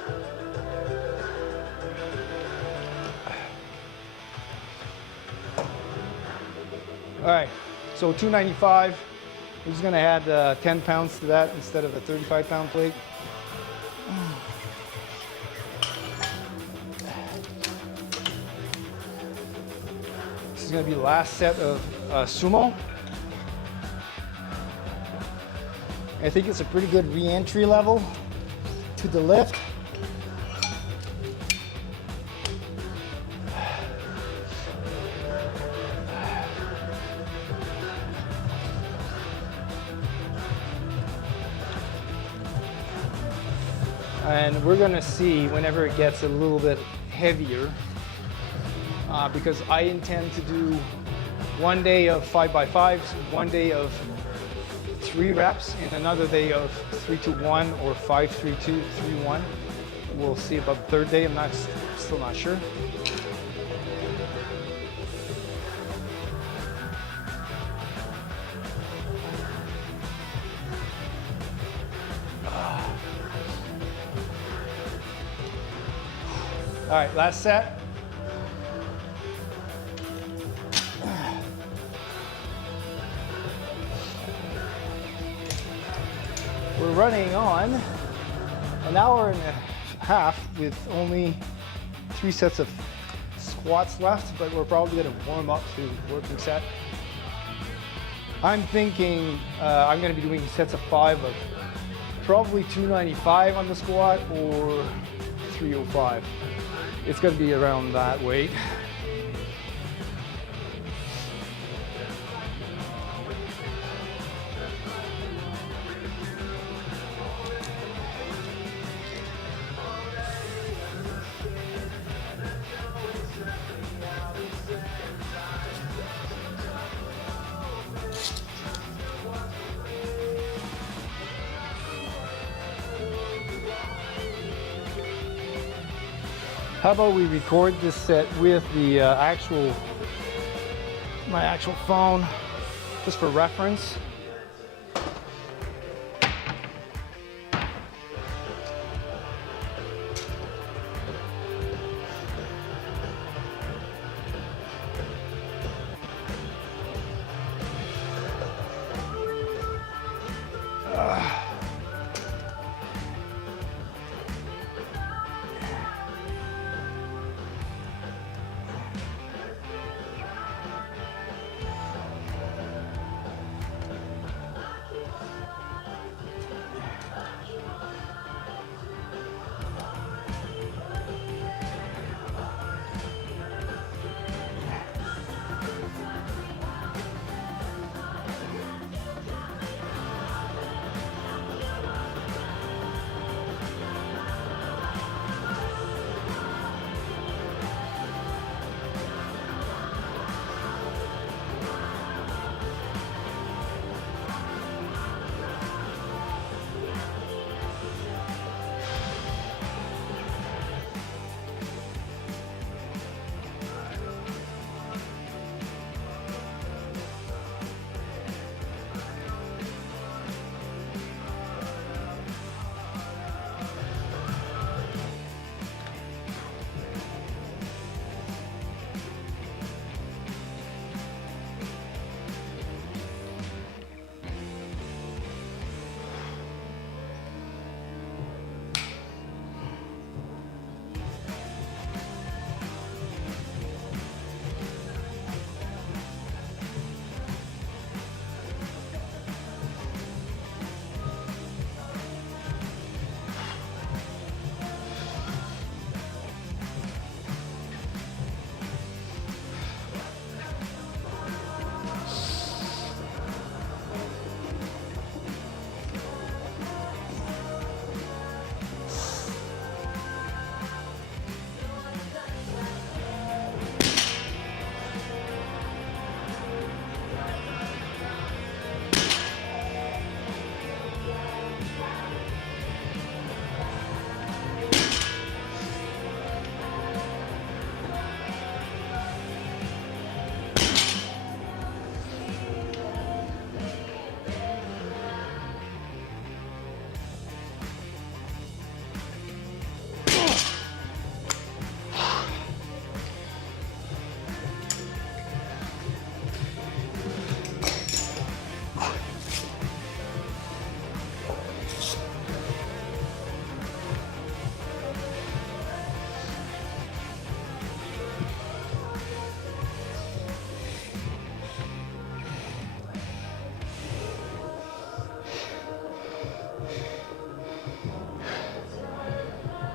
All right, so 295. I'm just gonna add 10 pounds to that instead of a 35-pound plate. This is gonna be the last set of sumo. I think it's a pretty good re-entry level to the lift. And we're gonna see whenever it gets a little bit heavier, because I intend to do one day of 5x5s, one day of 3 reps, and another day of 3-2-1 or 5-3-2-3-1. We'll see about the third day. I'm still not sure. All right, last set. We're running on an hour and a half with only 3 sets of squats left, but we're probably going to warm up to the working set. I'm thinking I'm going to be doing sets of 5 of probably 295 on the squat or 305. It's going to be around that weight. How about we record this set with the my actual phone, just for reference.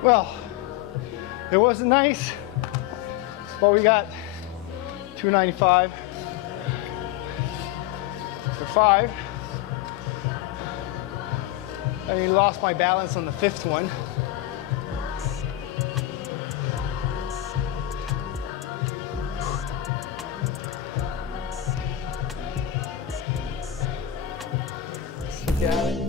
Well, it wasn't nice, but we got 295 for 5. I lost my balance on the 5th one. Got it.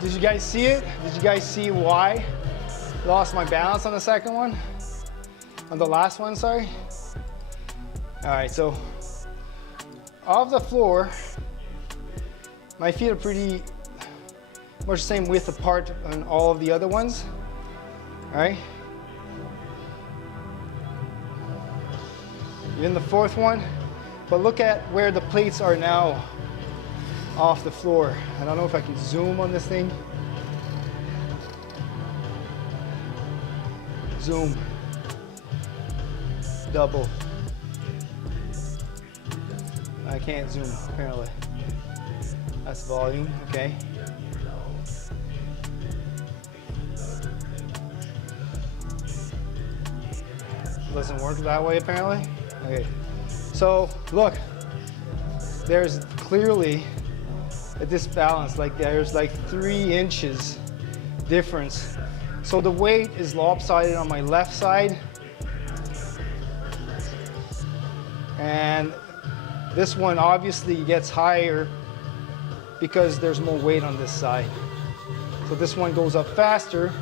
Did you guys see it? Did you guys see why I lost my balance on the second one? On the last one, sorry. All right, so off the floor, my feet are pretty much the same width apart on all of the other ones. All right. Even the 4th one, but look at where the plates are now off the floor. I don't know if I can zoom on this thing. Zoom. Double. I can't zoom, apparently. That's volume, okay. Doesn't work that way, apparently. Okay, so look, there's clearly a disbalance, like there's like 3 inches difference. So the weight is lopsided on my left side, and this one obviously gets higher because there's more weight on this side. So this one goes up faster.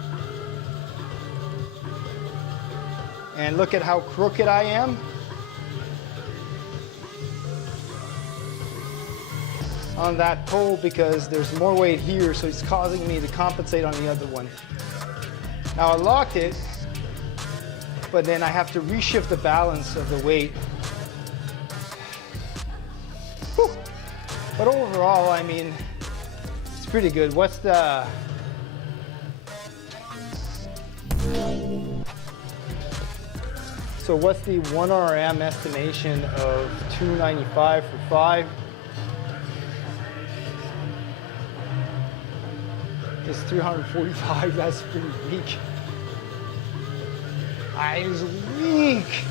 And look at how crooked I am. On that pole because there's more weight here, so it's causing me to compensate on the other one. Now I locked it, but then I have to reshift the balance of the weight. Whew. But overall, I mean, it's pretty good. What's the... So what's the 1 RM estimation of 295 for 5? It's 345, that's pretty weak. It's weak.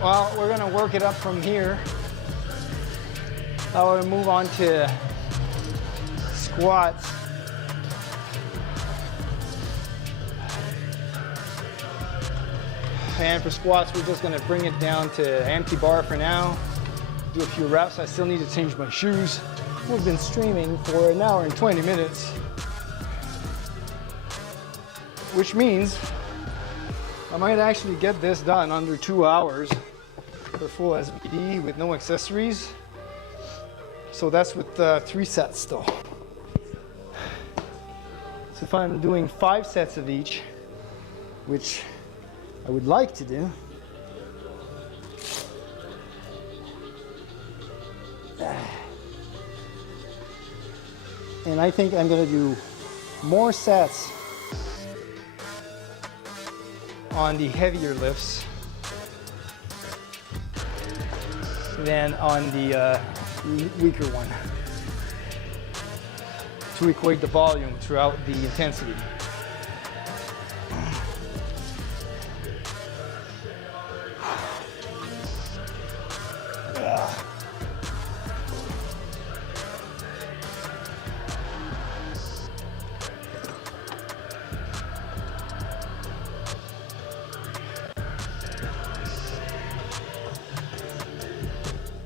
Well, we're gonna work it up from here. Now we're gonna move on to squats. And for squats, we're just gonna bring it down to empty bar for now. Do a few reps. I still need to change my shoes. We've been streaming for 1 hour and 20 minutes, which means I might actually get this done under 2 hours for full SBD with no accessories. So that's with 3 sets though. So if I'm doing 5 sets of each, which I would like to do, and I think I'm going to do more sets on the heavier lifts than on the weaker one to equate the volume throughout the intensity.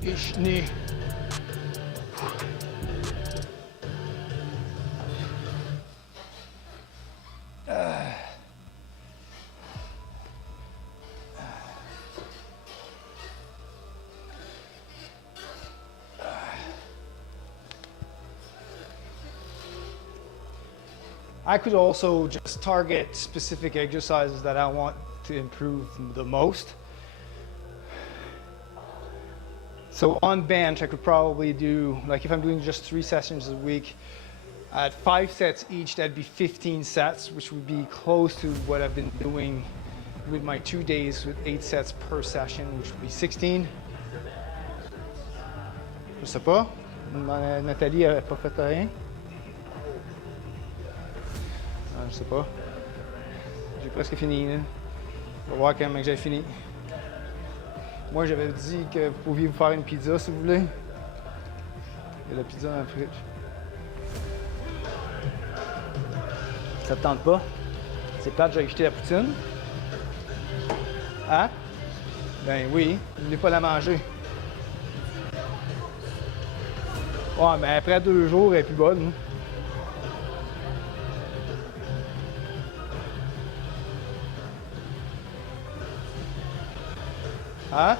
Ich knee. I could also just target specific exercises that I want to improve the most. So on bench, I could probably do, like if I'm doing just 3 sessions a week, at 5 sets each, that'd be 15 sets, which would be close to what I've been doing with my 2 days with 8 sets per session, which would be 16. Je sais pas. Nathalie n'avait pas fait rien. Je sais pas. J'ai presque fini. Là. On va voir quand même que j'ai fini. Moi, j'avais dit que vous pouviez vous faire une pizza si vous voulez. Il y a la pizza dans la fridge. Ça te tente pas? C'est plate, j'ai acheté la poutine. Hein? Ben oui, n'oubliez pas la manger. Ouais, mais après 2 jours, elle est plus bonne. Huh?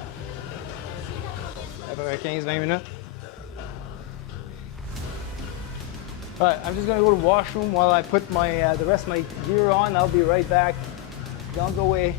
About 15-20 minutes. All right, I'm just gonna go to the washroom while I put my the rest of my gear on. I'll be right back. Don't go away.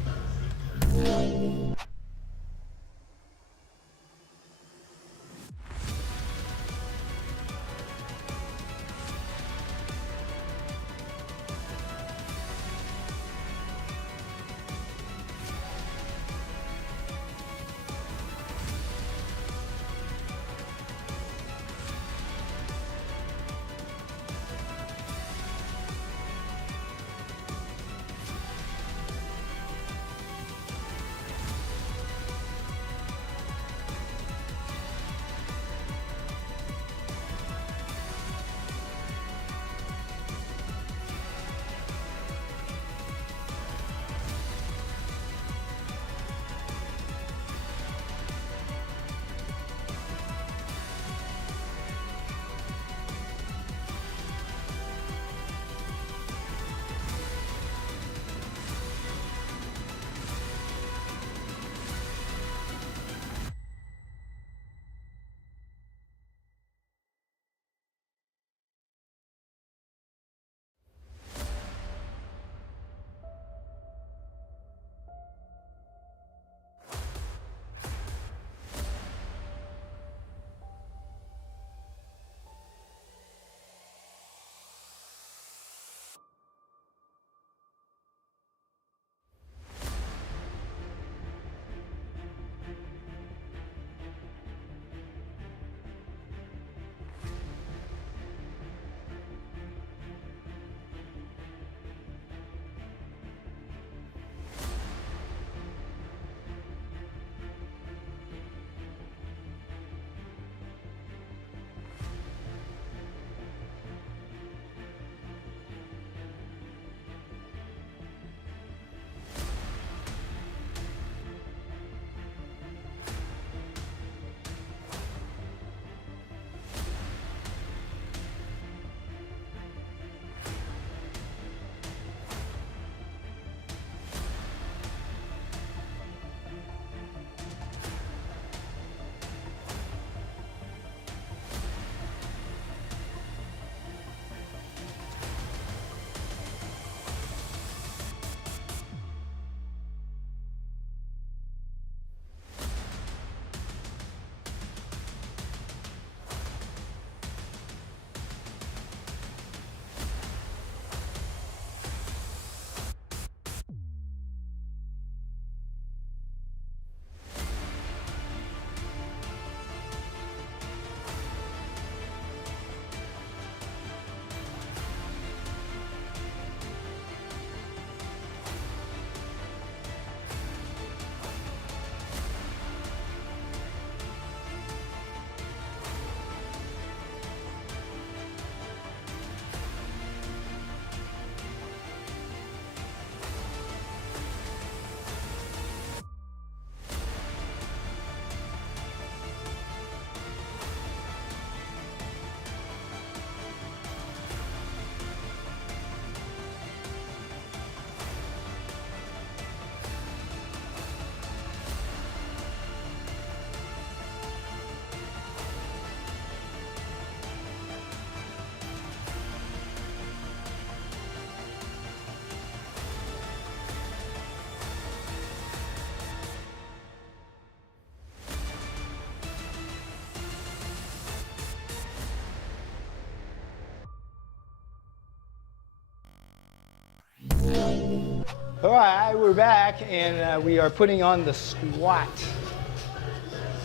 All right, we're back, and we are putting on the squat.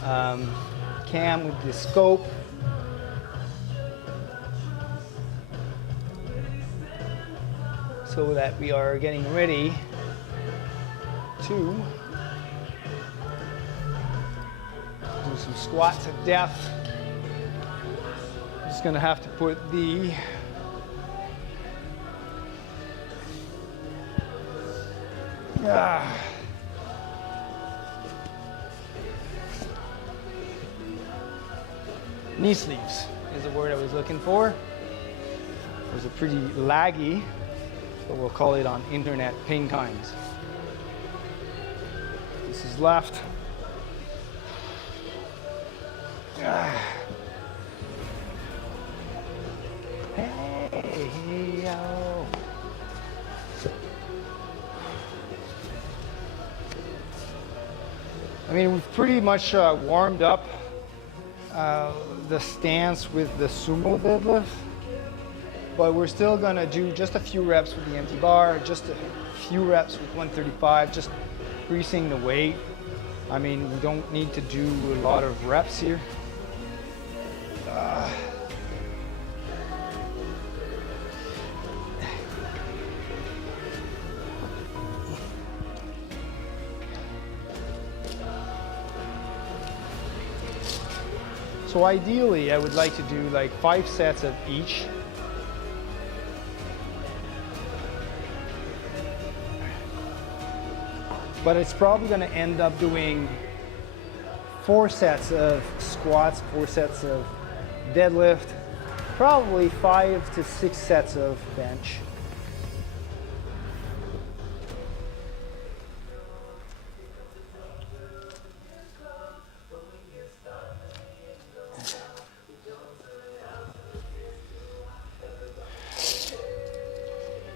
Cam with the scope. So that we are getting ready to do some squats of death. Just gonna have to put the knee sleeves is the word I was looking for. Those are pretty laggy, but we'll call it on internet pain times. This is left. Hey, yo. I mean, we've pretty much warmed up the stance with the sumo deadlift, but we're still gonna do just a few reps with the empty bar, just a few reps with 135, just greasing the weight. I mean, we don't need to do a lot of reps here. So ideally, I would like to do like 5 sets of each. But it's probably going to end up doing 4 sets of squats, 4 sets of deadlift, probably 5 to 6 sets of bench.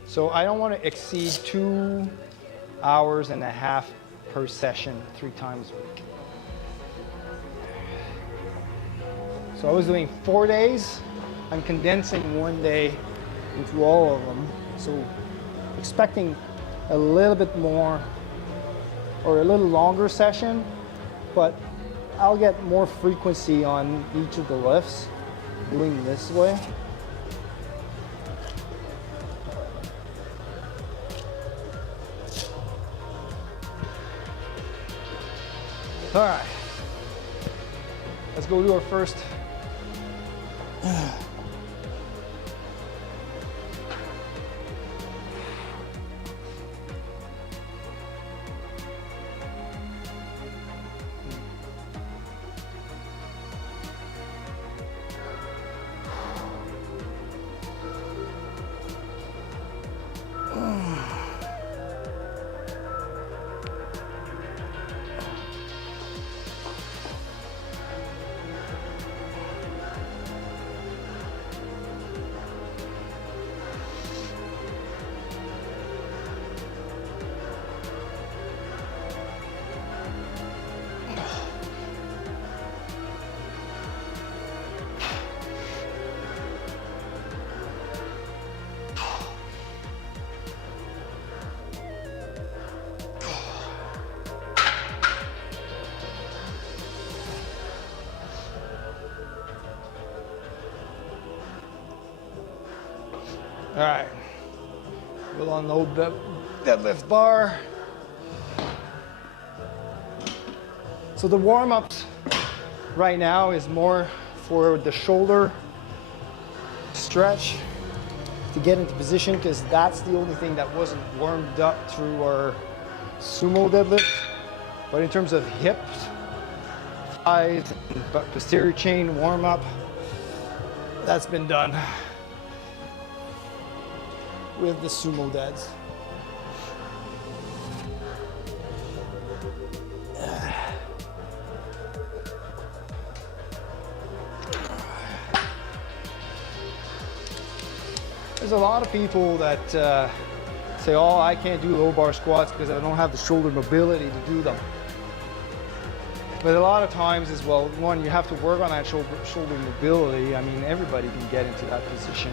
So I don't want to exceed 2 hours and a half per session 3 times a week. So I was doing 4 days. I'm condensing 1 day into all of them. So expecting a little bit more or a little longer session, but I'll get more frequency on each of the lifts doing this way. All right, let's go do our first. All right, we'll unload the deadlift bar. So the warm-ups right now is more for the shoulder stretch to get into position, because that's the only thing that wasn't warmed up through our sumo deadlift. But in terms of hips, thighs, and posterior chain warm-up, that's been done with the sumo deads. There's a lot of people that say, oh, I can't do low bar squats because I don't have the shoulder mobility to do them. But a lot of times as well, one, you have to work on that shoulder mobility. I mean, everybody can get into that position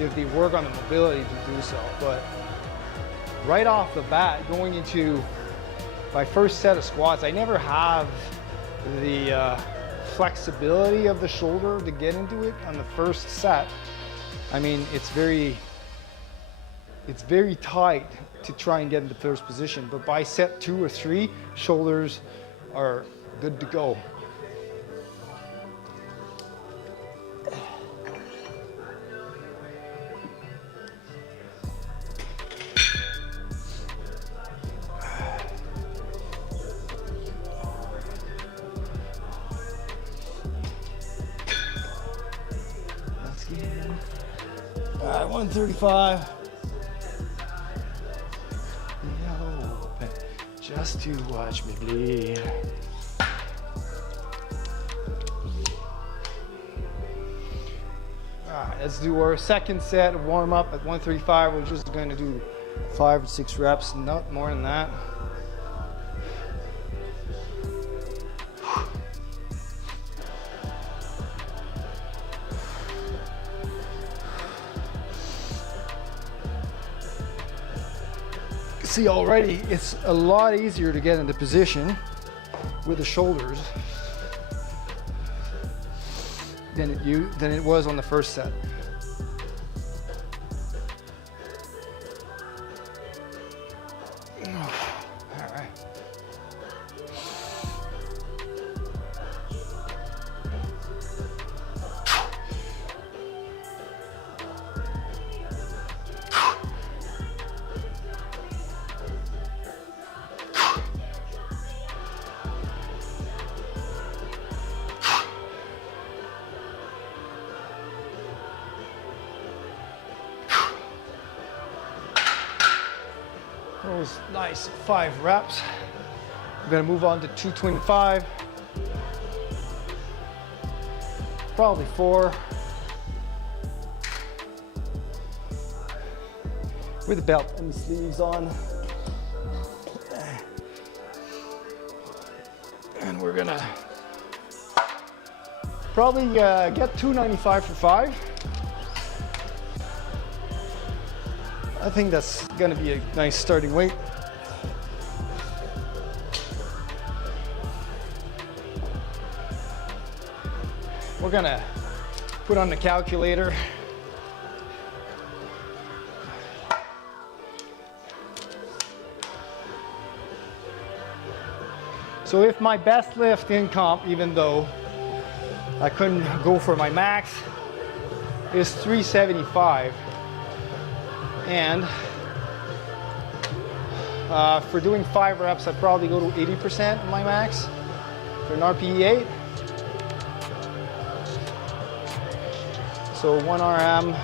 if they work on the mobility to do so. But right off the bat, going into my first set of squats, I never have the flexibility of the shoulder to get into it on the first set. I mean, it's very tight to try and get into first position, but by set 2 or 3, shoulders are good to go. All right, 135. No, just to watch me bleed. All right, let's do our second set of warm up at 135. We're just going to do 5 or 6 reps, not more than that. See, already it's a lot easier to get into position with the shoulders than it was on the first set. All right. Those nice 5 reps. I'm gonna move on to 225. Probably 4. With the belt and the sleeves on. And we're gonna probably get 295 for 5. I think that's gonna be a nice starting weight. We're gonna put on the calculator. So if my best lift in comp, even though I couldn't go for my max, is 375. And for doing 5 reps, I'd probably go to 80% of my max for an RPE 8. So 1 RM,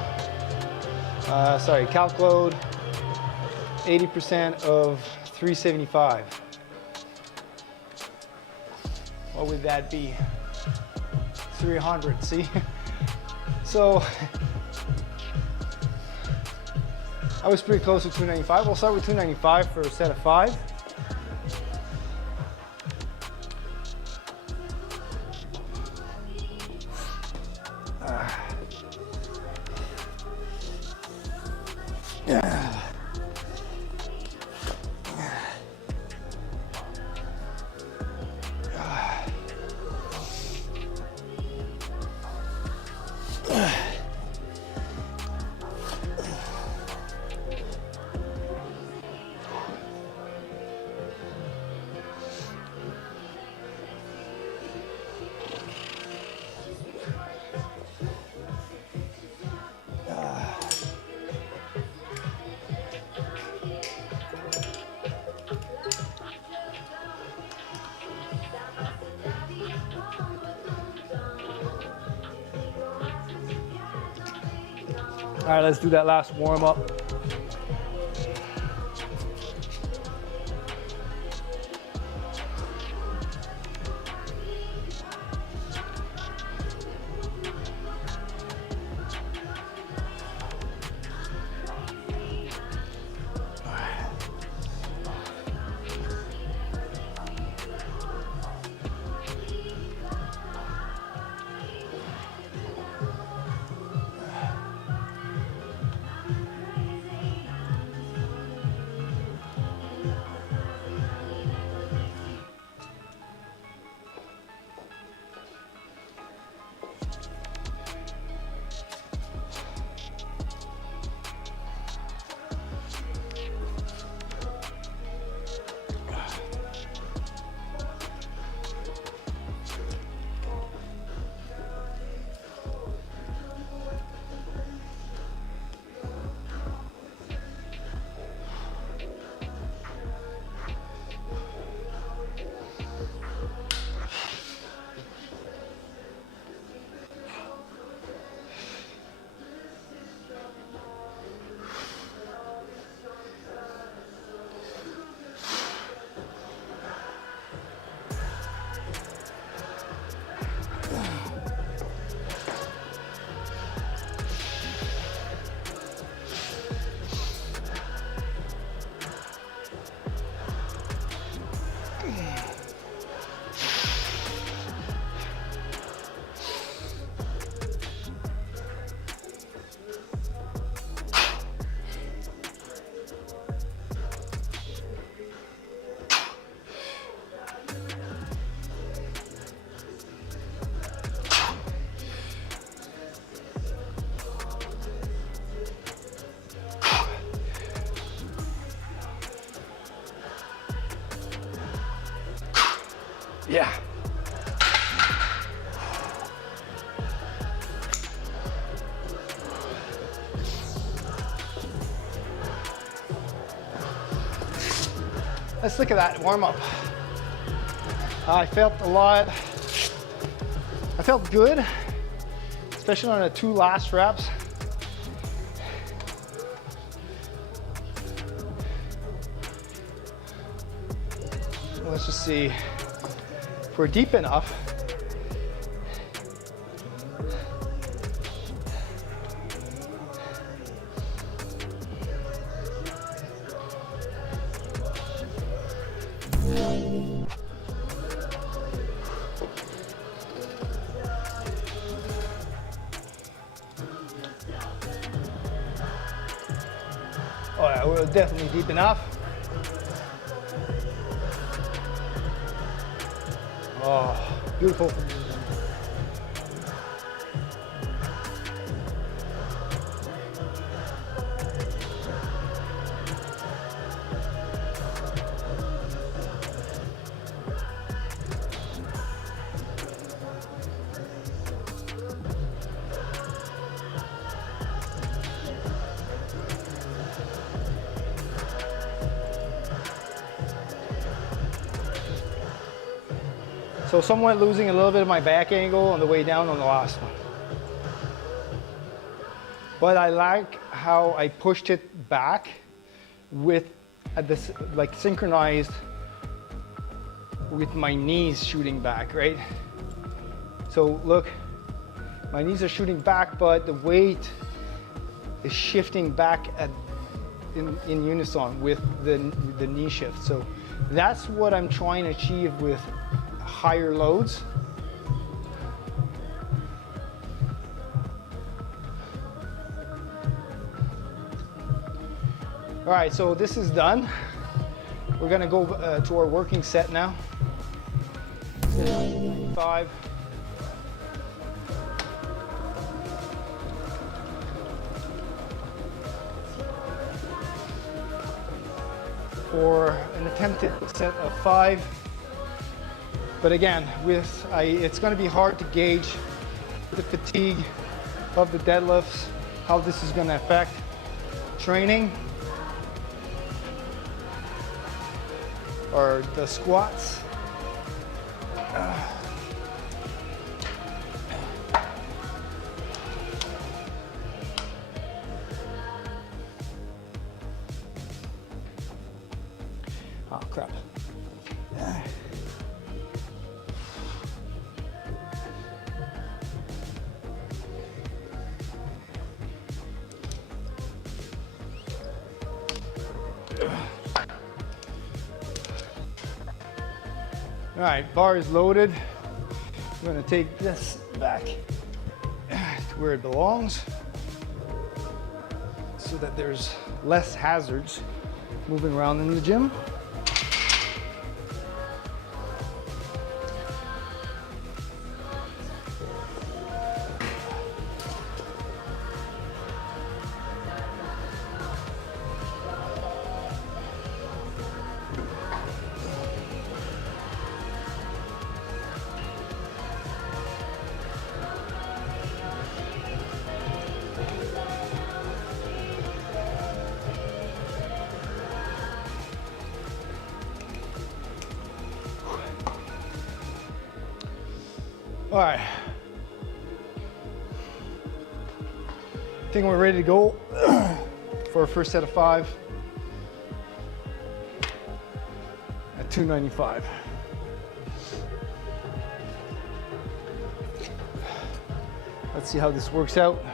calc load, 80% of 375. What would that be? 300, see? So, I was pretty close to 295. We'll start with 295 for a set of 5. All right, let's do that last warm up. Yeah. Let's look at that warm up. I felt a lot. I felt good, especially on the 2 last reps. Let's just see if we're deep enough. Oh yeah, we're definitely deep enough. Oh, beautiful. So somewhat losing a little bit of my back angle on the way down on the last one. But I like how I pushed it back with this, like synchronized with my knees shooting back, right? So look, my knees are shooting back, but the weight is shifting back in unison with the knee shift. So that's what I'm trying to achieve with higher loads. All right, so this is done. We're gonna go to our working set now. 5. For an attempted set of 5. But again, it's going to be hard to gauge the fatigue of the deadlifts, how this is going to affect training or the squats. Oh crap. All right, bar is loaded. I'm gonna take this back to where it belongs so that there's less hazards moving around in the gym. All right, I think we're ready to go for our first set of 5 at 295. Let's see how this works out.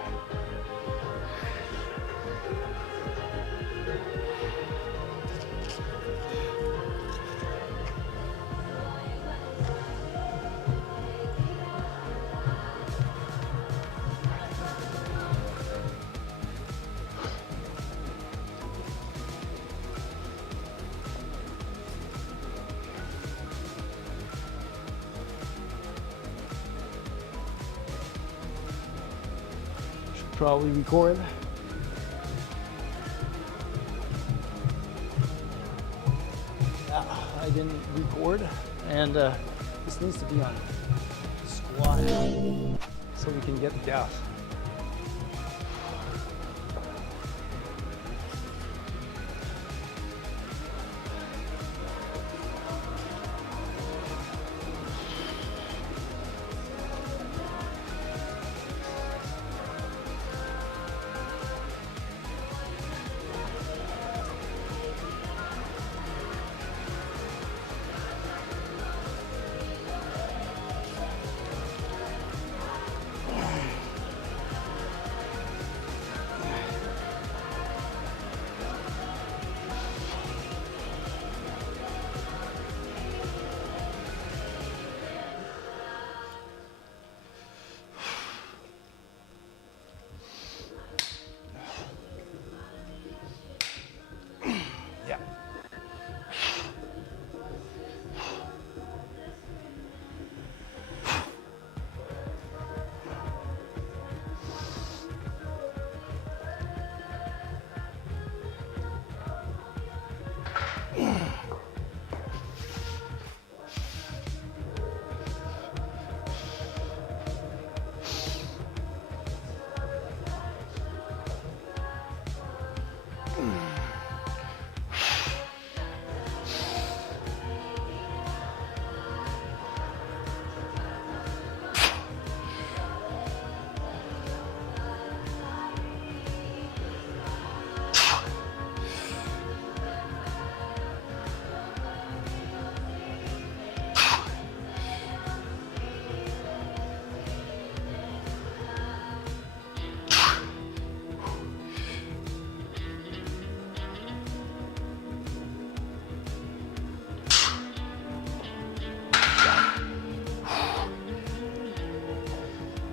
Probably record. I didn't record, and This needs to be on squat so we can get depth.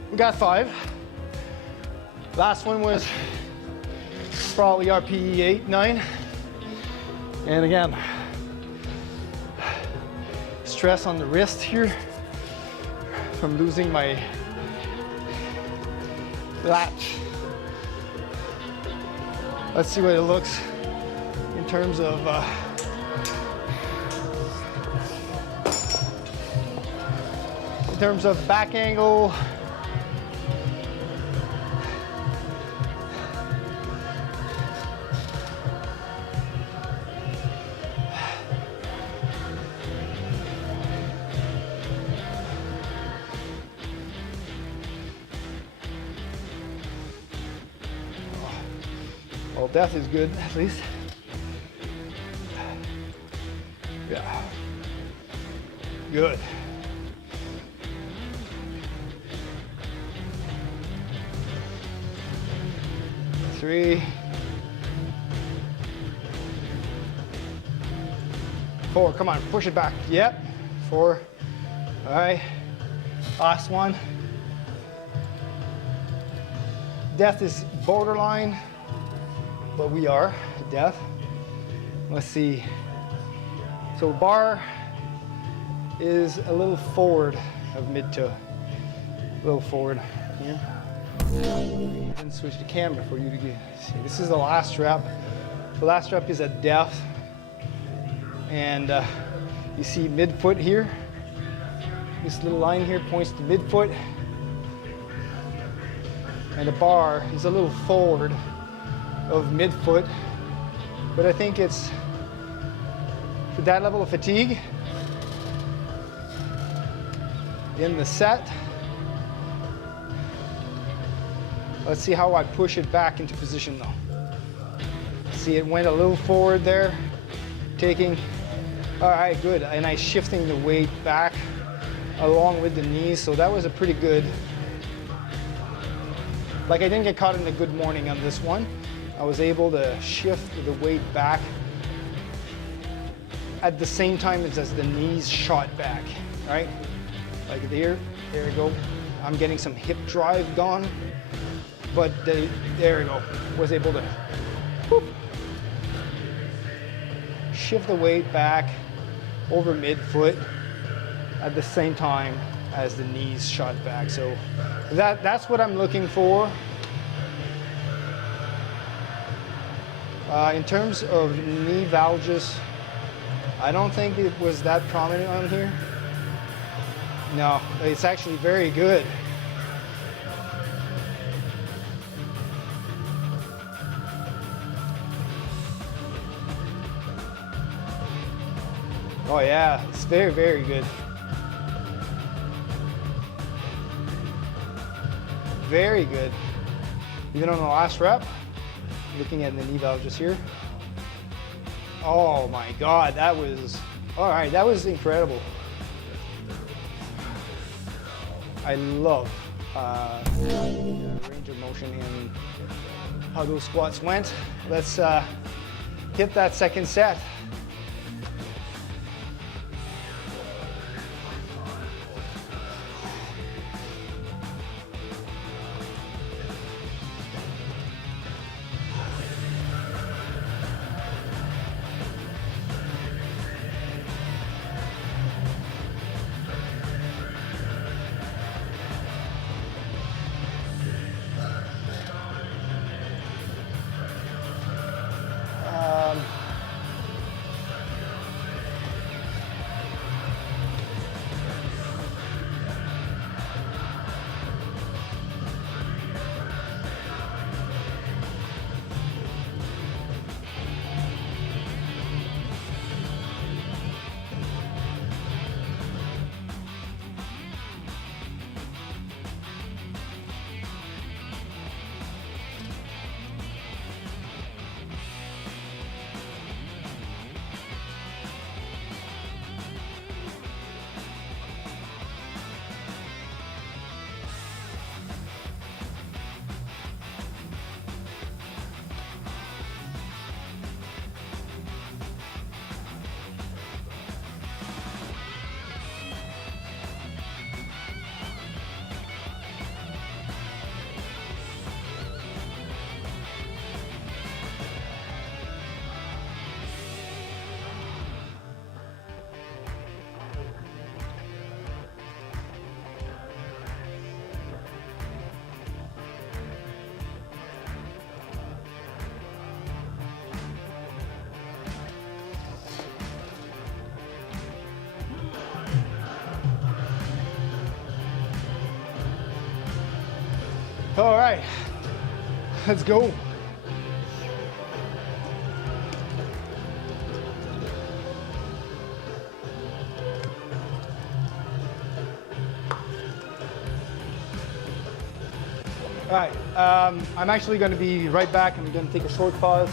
We got 5. Last one was probably RPE 8, 9. And again, stress on the wrist here from losing my latch. Let's see what it looks in terms of back angle. Well, depth is good, at least. Yeah. Good. Three. 4, come on, push it back. Yep, 4. All right, last one. Depth is borderline, but we are at depth. Let's see. So bar is a little forward of mid toe. A little forward here. And switch the camera for you to see. This is the last rep. The last rep is at depth. And you see midfoot here. This little line here points to midfoot. And the bar is a little forward of midfoot. But I think it's for that level of fatigue in the set. Let's see how I push it back into position though. See, it went a little forward there, taking, all right, good. And I shifting the weight back along with the knees, so that was a pretty good, like I didn't get caught in a good morning on this one. I was able to shift the weight back at the same time as the knees shot back, right? Like there we go. I'm getting some hip drive gone, but there we go. Was able to whoop, shift the weight back over midfoot at the same time as the knees shot back. So that's what I'm looking for. In terms of knee valgus, I don't think it was that prominent on here. No, it's actually very good. Oh yeah, it's very, very good. Very good. Even on the last rep, looking at the knee valve just here. Oh my God, that was, all right, that was incredible. I love the range of motion and how those squats went. Let's hit that second set. All right, let's go. All right, I'm actually going to be right back. I'm going to take a short pause.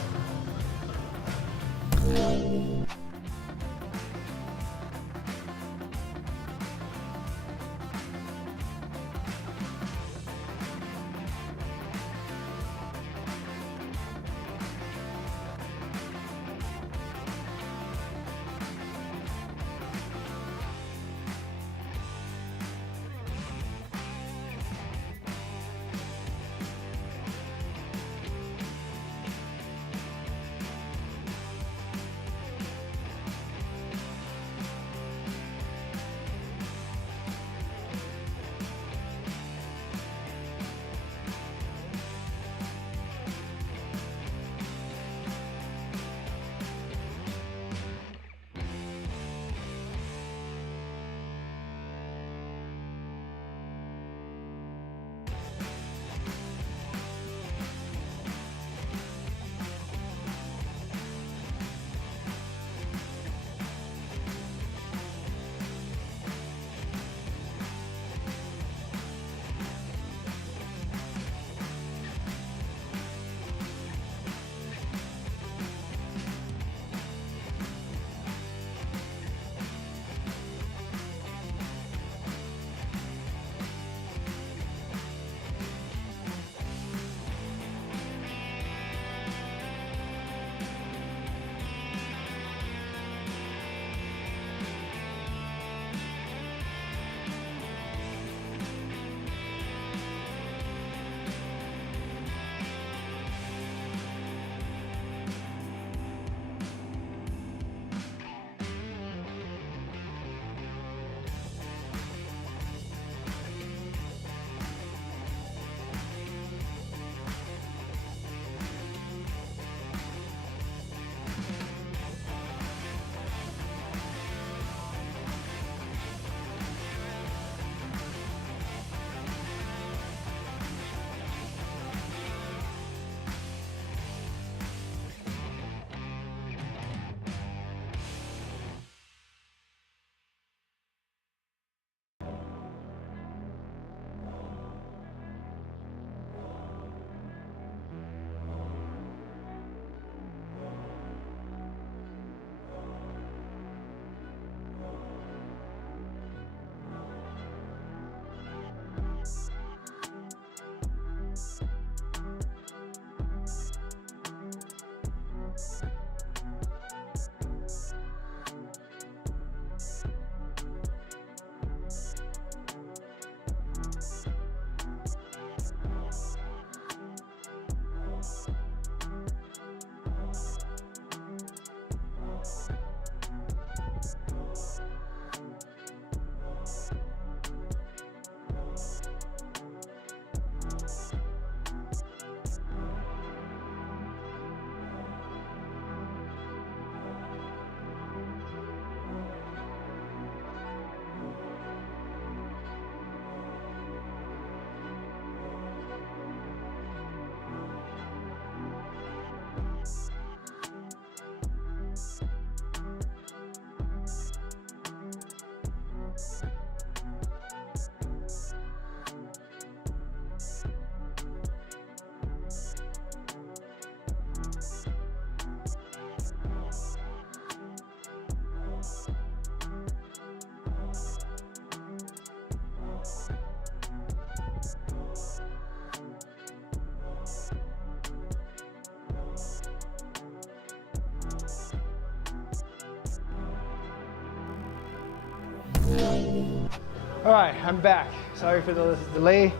All right, I'm back. Sorry for the delay.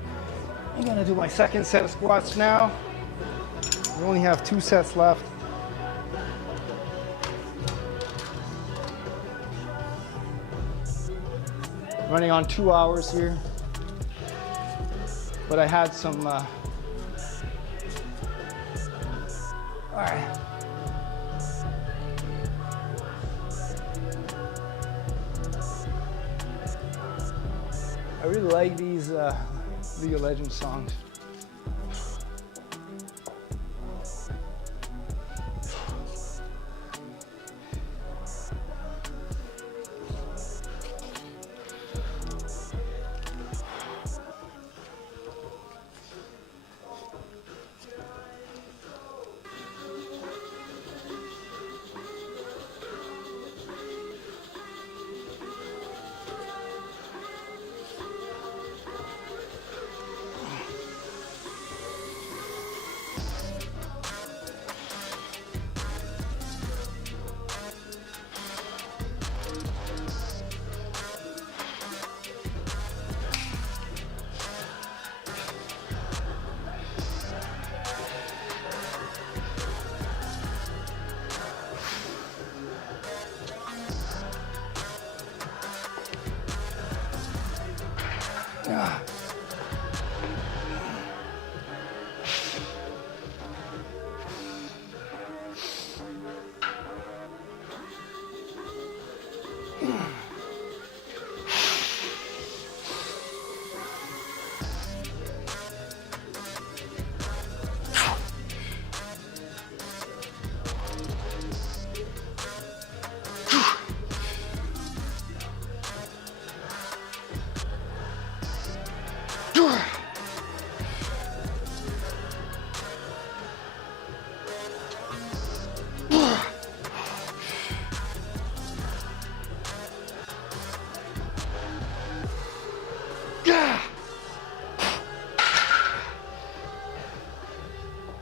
I'm gonna do my second set of squats now. We only have 2 sets left. Running on 2 hours here. But I had some, all right. I really like these League of Legends songs.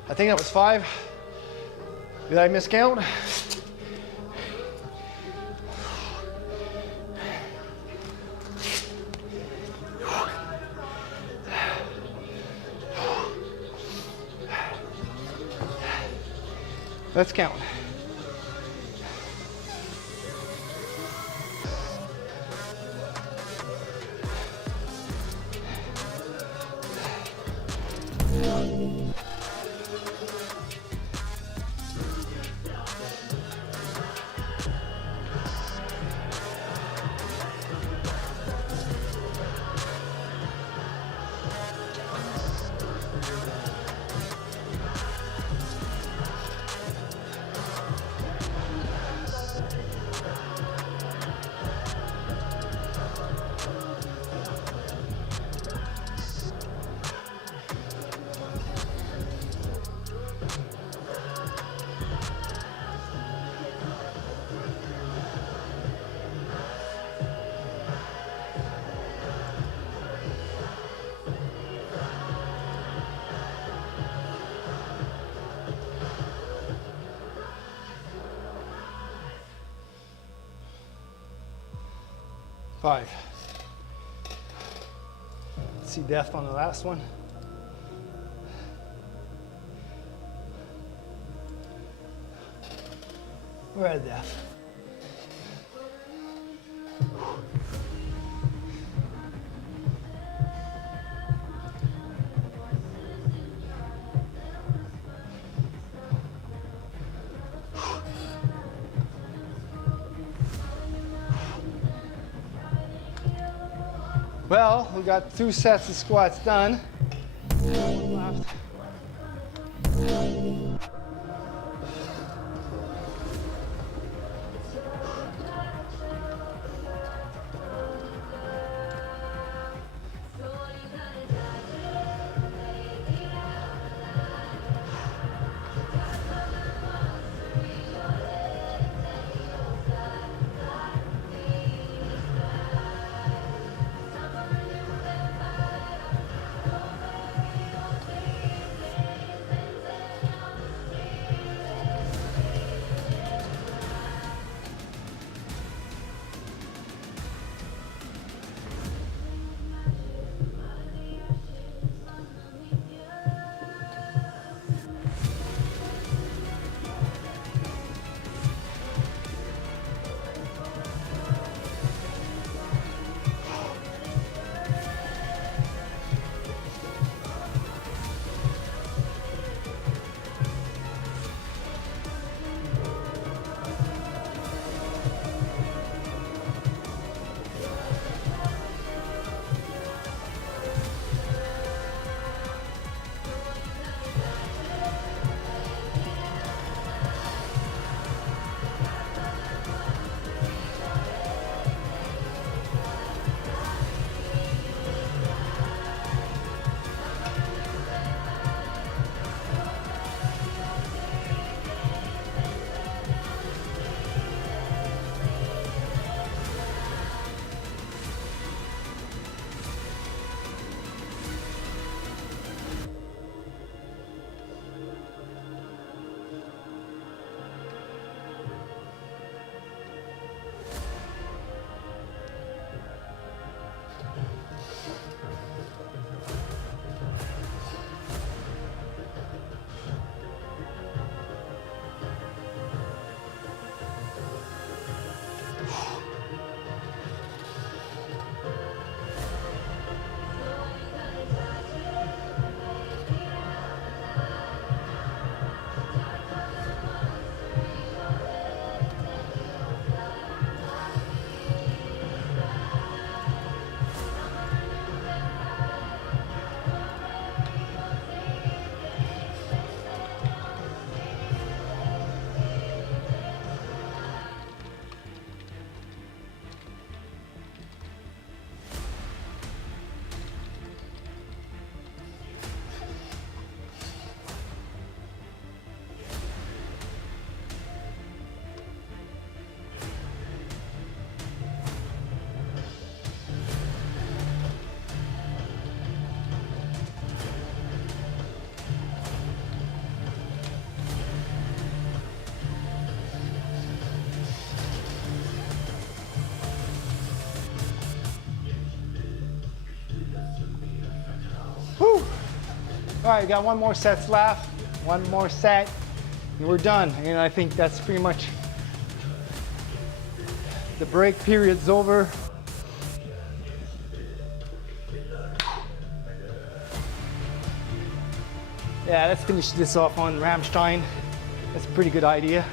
I think that was 5. Did I miscount? Let's count. 5. See death on the last one. We're at death. Well, we got 2 sets of squats done. Left. Whew. All right, got 1 more set left. 1 more set, and we're done. And I think that's pretty much the break period's over. Yeah, let's finish this off on Rammstein. That's a pretty good idea.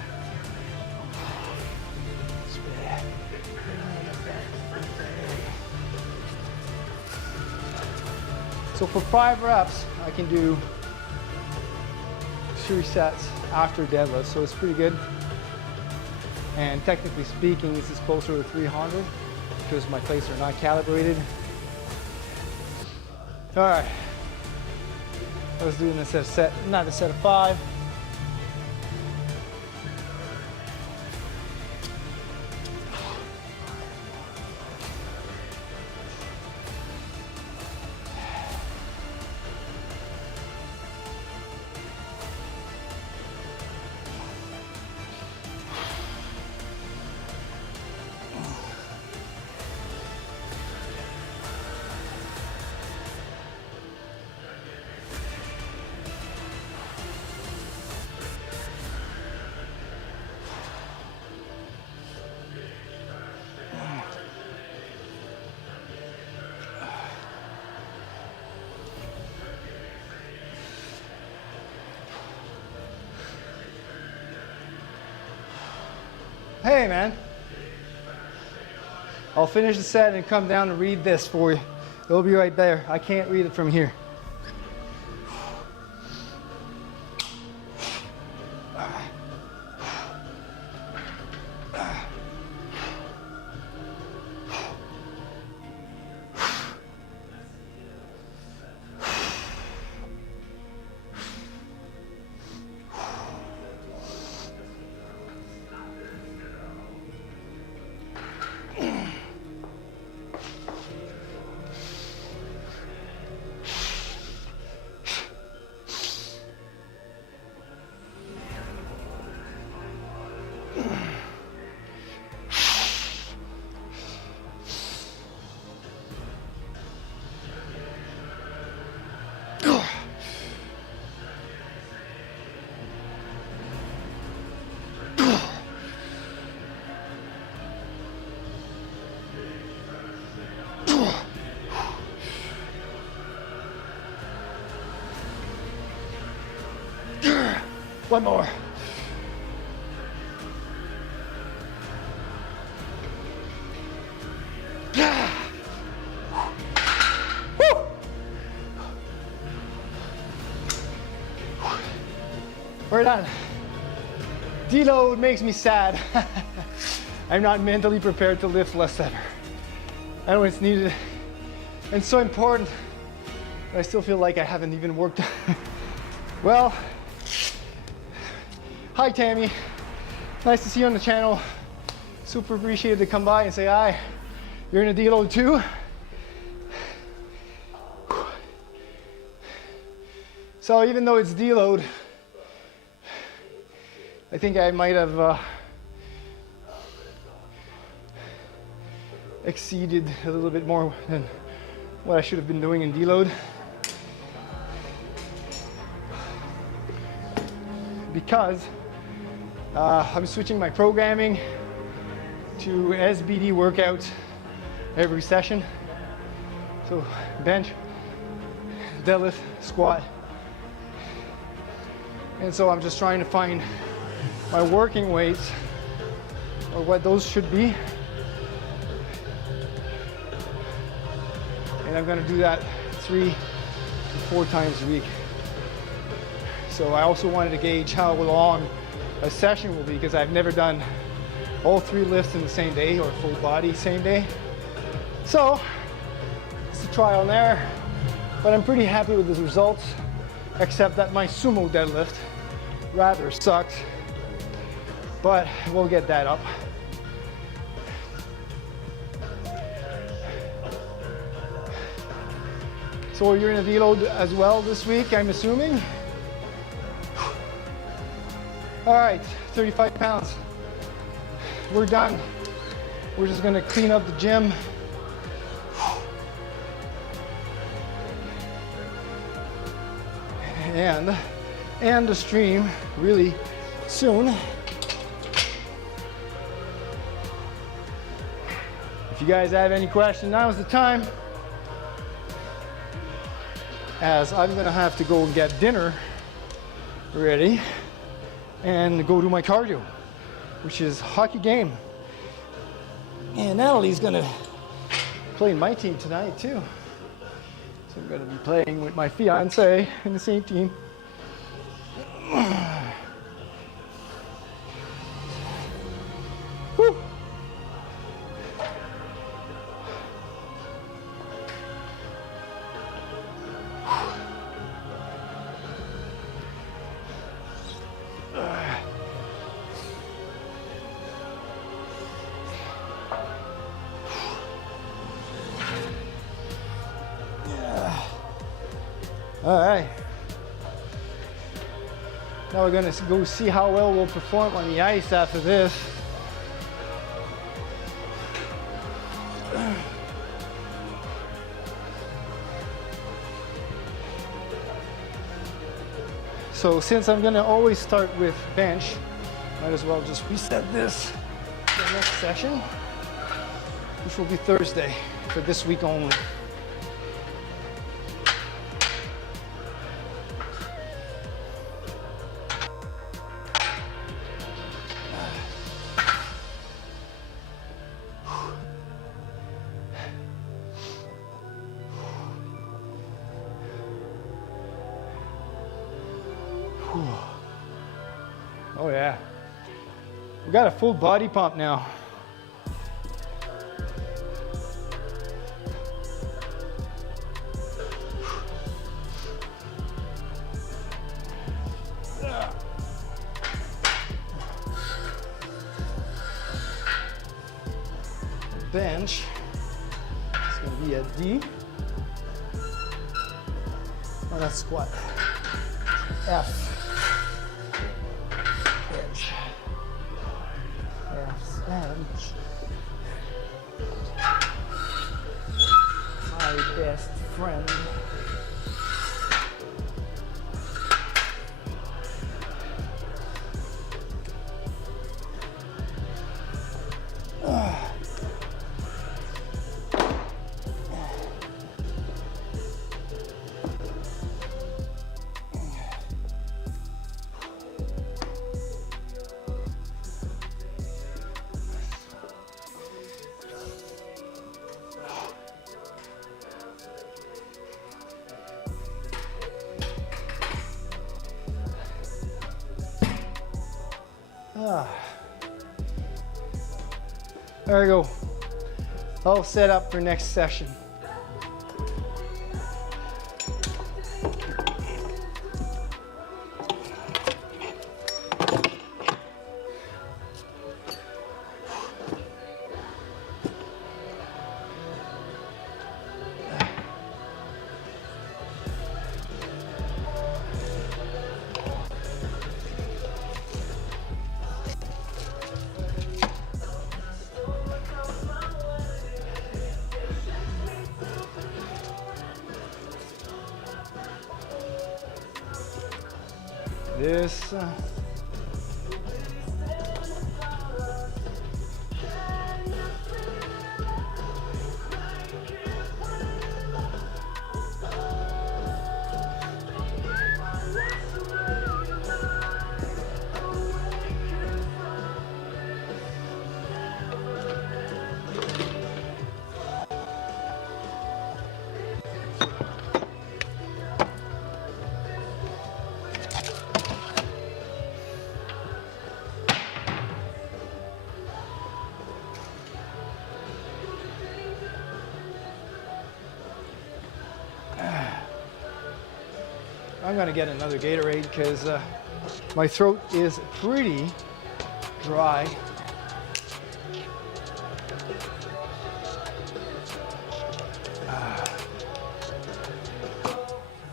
So for 5 reps, I can do 3 sets after deadlift, so it's pretty good. And technically speaking, this is closer to 300 because my plates are not calibrated. All right, let's do this as another set of 5. Hey, man. I'll finish the set and come down and read this for you. It'll be right there. I can't read it from here. One more. Woo! We're done. Deload makes me sad. I'm not mentally prepared to lift less ever. I know it's needed and so important, but I still feel like I haven't even worked. Well, hi Tammy, nice to see you on the channel. Super appreciated to come by and say hi. You're in a deload too? So even though it's deload, I think I might have exceeded a little bit more than what I should have been doing in deload. Because I'm switching my programming to SBD workouts every session. So bench, deadlift, squat. And so I'm just trying to find my working weights or what those should be. And I'm gonna do that 3 to 4 times a week. So I also wanted to gauge how long a session will be because I've never done all 3 lifts in the same day or full body same day. So it's a trial and error, but I'm pretty happy with the results, except that my sumo deadlift rather sucked, but we'll get that up. So you're in a deload as well this week, I'm assuming? All right, 35 pounds. We're done. We're just gonna clean up the gym. And the stream really soon. If you guys have any questions, now is the time. As I'm gonna have to go and get dinner ready and go do my cardio, which is hockey game. And Natalie's gonna play in my team tonight too. So I'm gonna be playing with my fiance in the same team. Whew. All right. Now we're gonna go see how well we'll perform on the ice after this. So since I'm gonna always start with bench, might as well just reset this for the next session, which will be Thursday for this week only. Oh yeah. We got a full body pump now. Bench is going to be a D. Oh, that's squat. F. Bench. F. Bench. My best friend. There we go. All set up for next session. This I'm gonna get another Gatorade because my throat is pretty dry.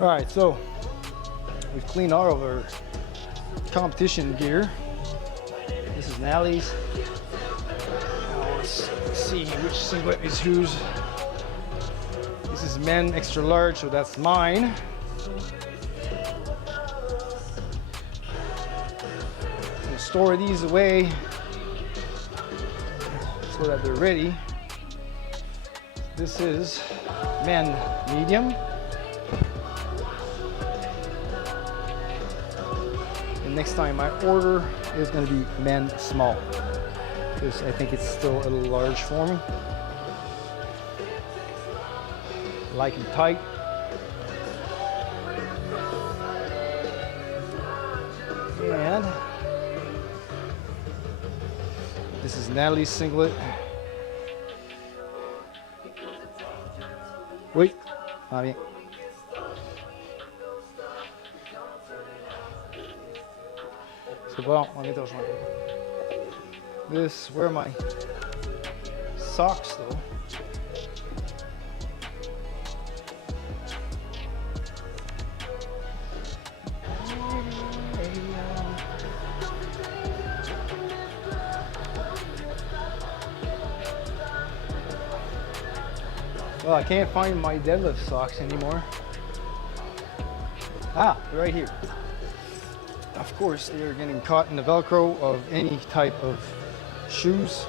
All right, so we've cleaned all of our competition gear. This is Nally's. Now let's see which singlet is whose. This is men extra large, so that's mine. Store these away so that they're ready. This is men medium. And next time I order is going to be men small because I think it's still a little large for me. I like them tight. And this is Natalie's singlet. Oui, ah bien. C'est bon, on est au joint. This, where are my socks though? Well, I can't find my deadlift socks anymore. Ah, they're right here. Of course, they are getting caught in the Velcro of any type of shoes.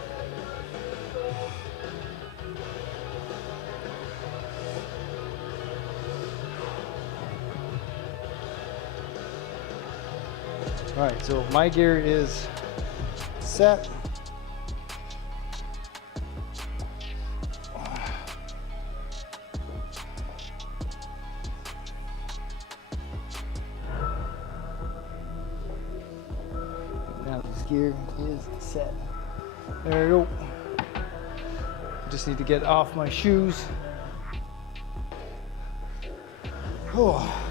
All right, so my gear is set. gear is set. There we go. Just need to get off my shoes. Oh.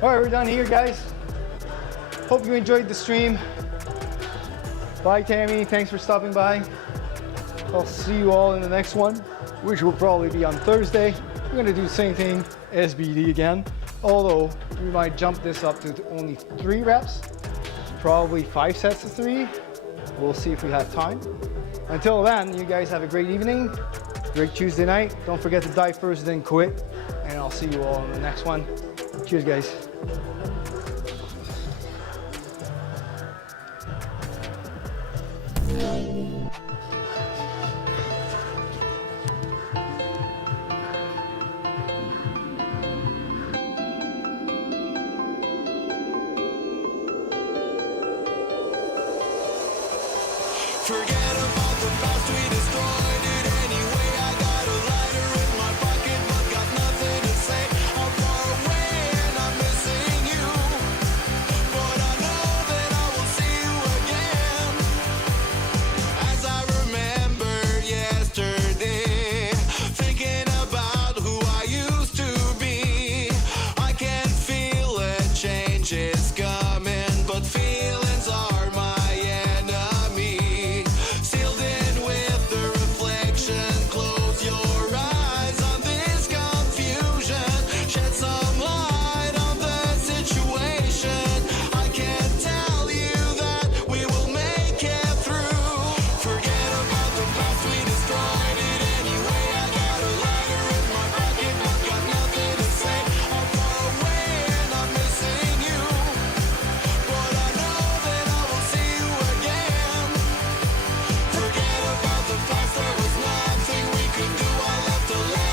All right, we're done here, guys. Hope you enjoyed the stream. Bye, Tammy. Thanks for stopping by. I'll see you all in the next one, which will probably be on Thursday. We're gonna do the same thing, SBD again. Although we might jump this up to only 3 reps, probably 5 sets of 3. We'll see if we have time. Until then, you guys have a great evening, great Tuesday night. Don't forget to dive first, then quit. And I'll see you all in the next one. Cheers, guys. Forget about the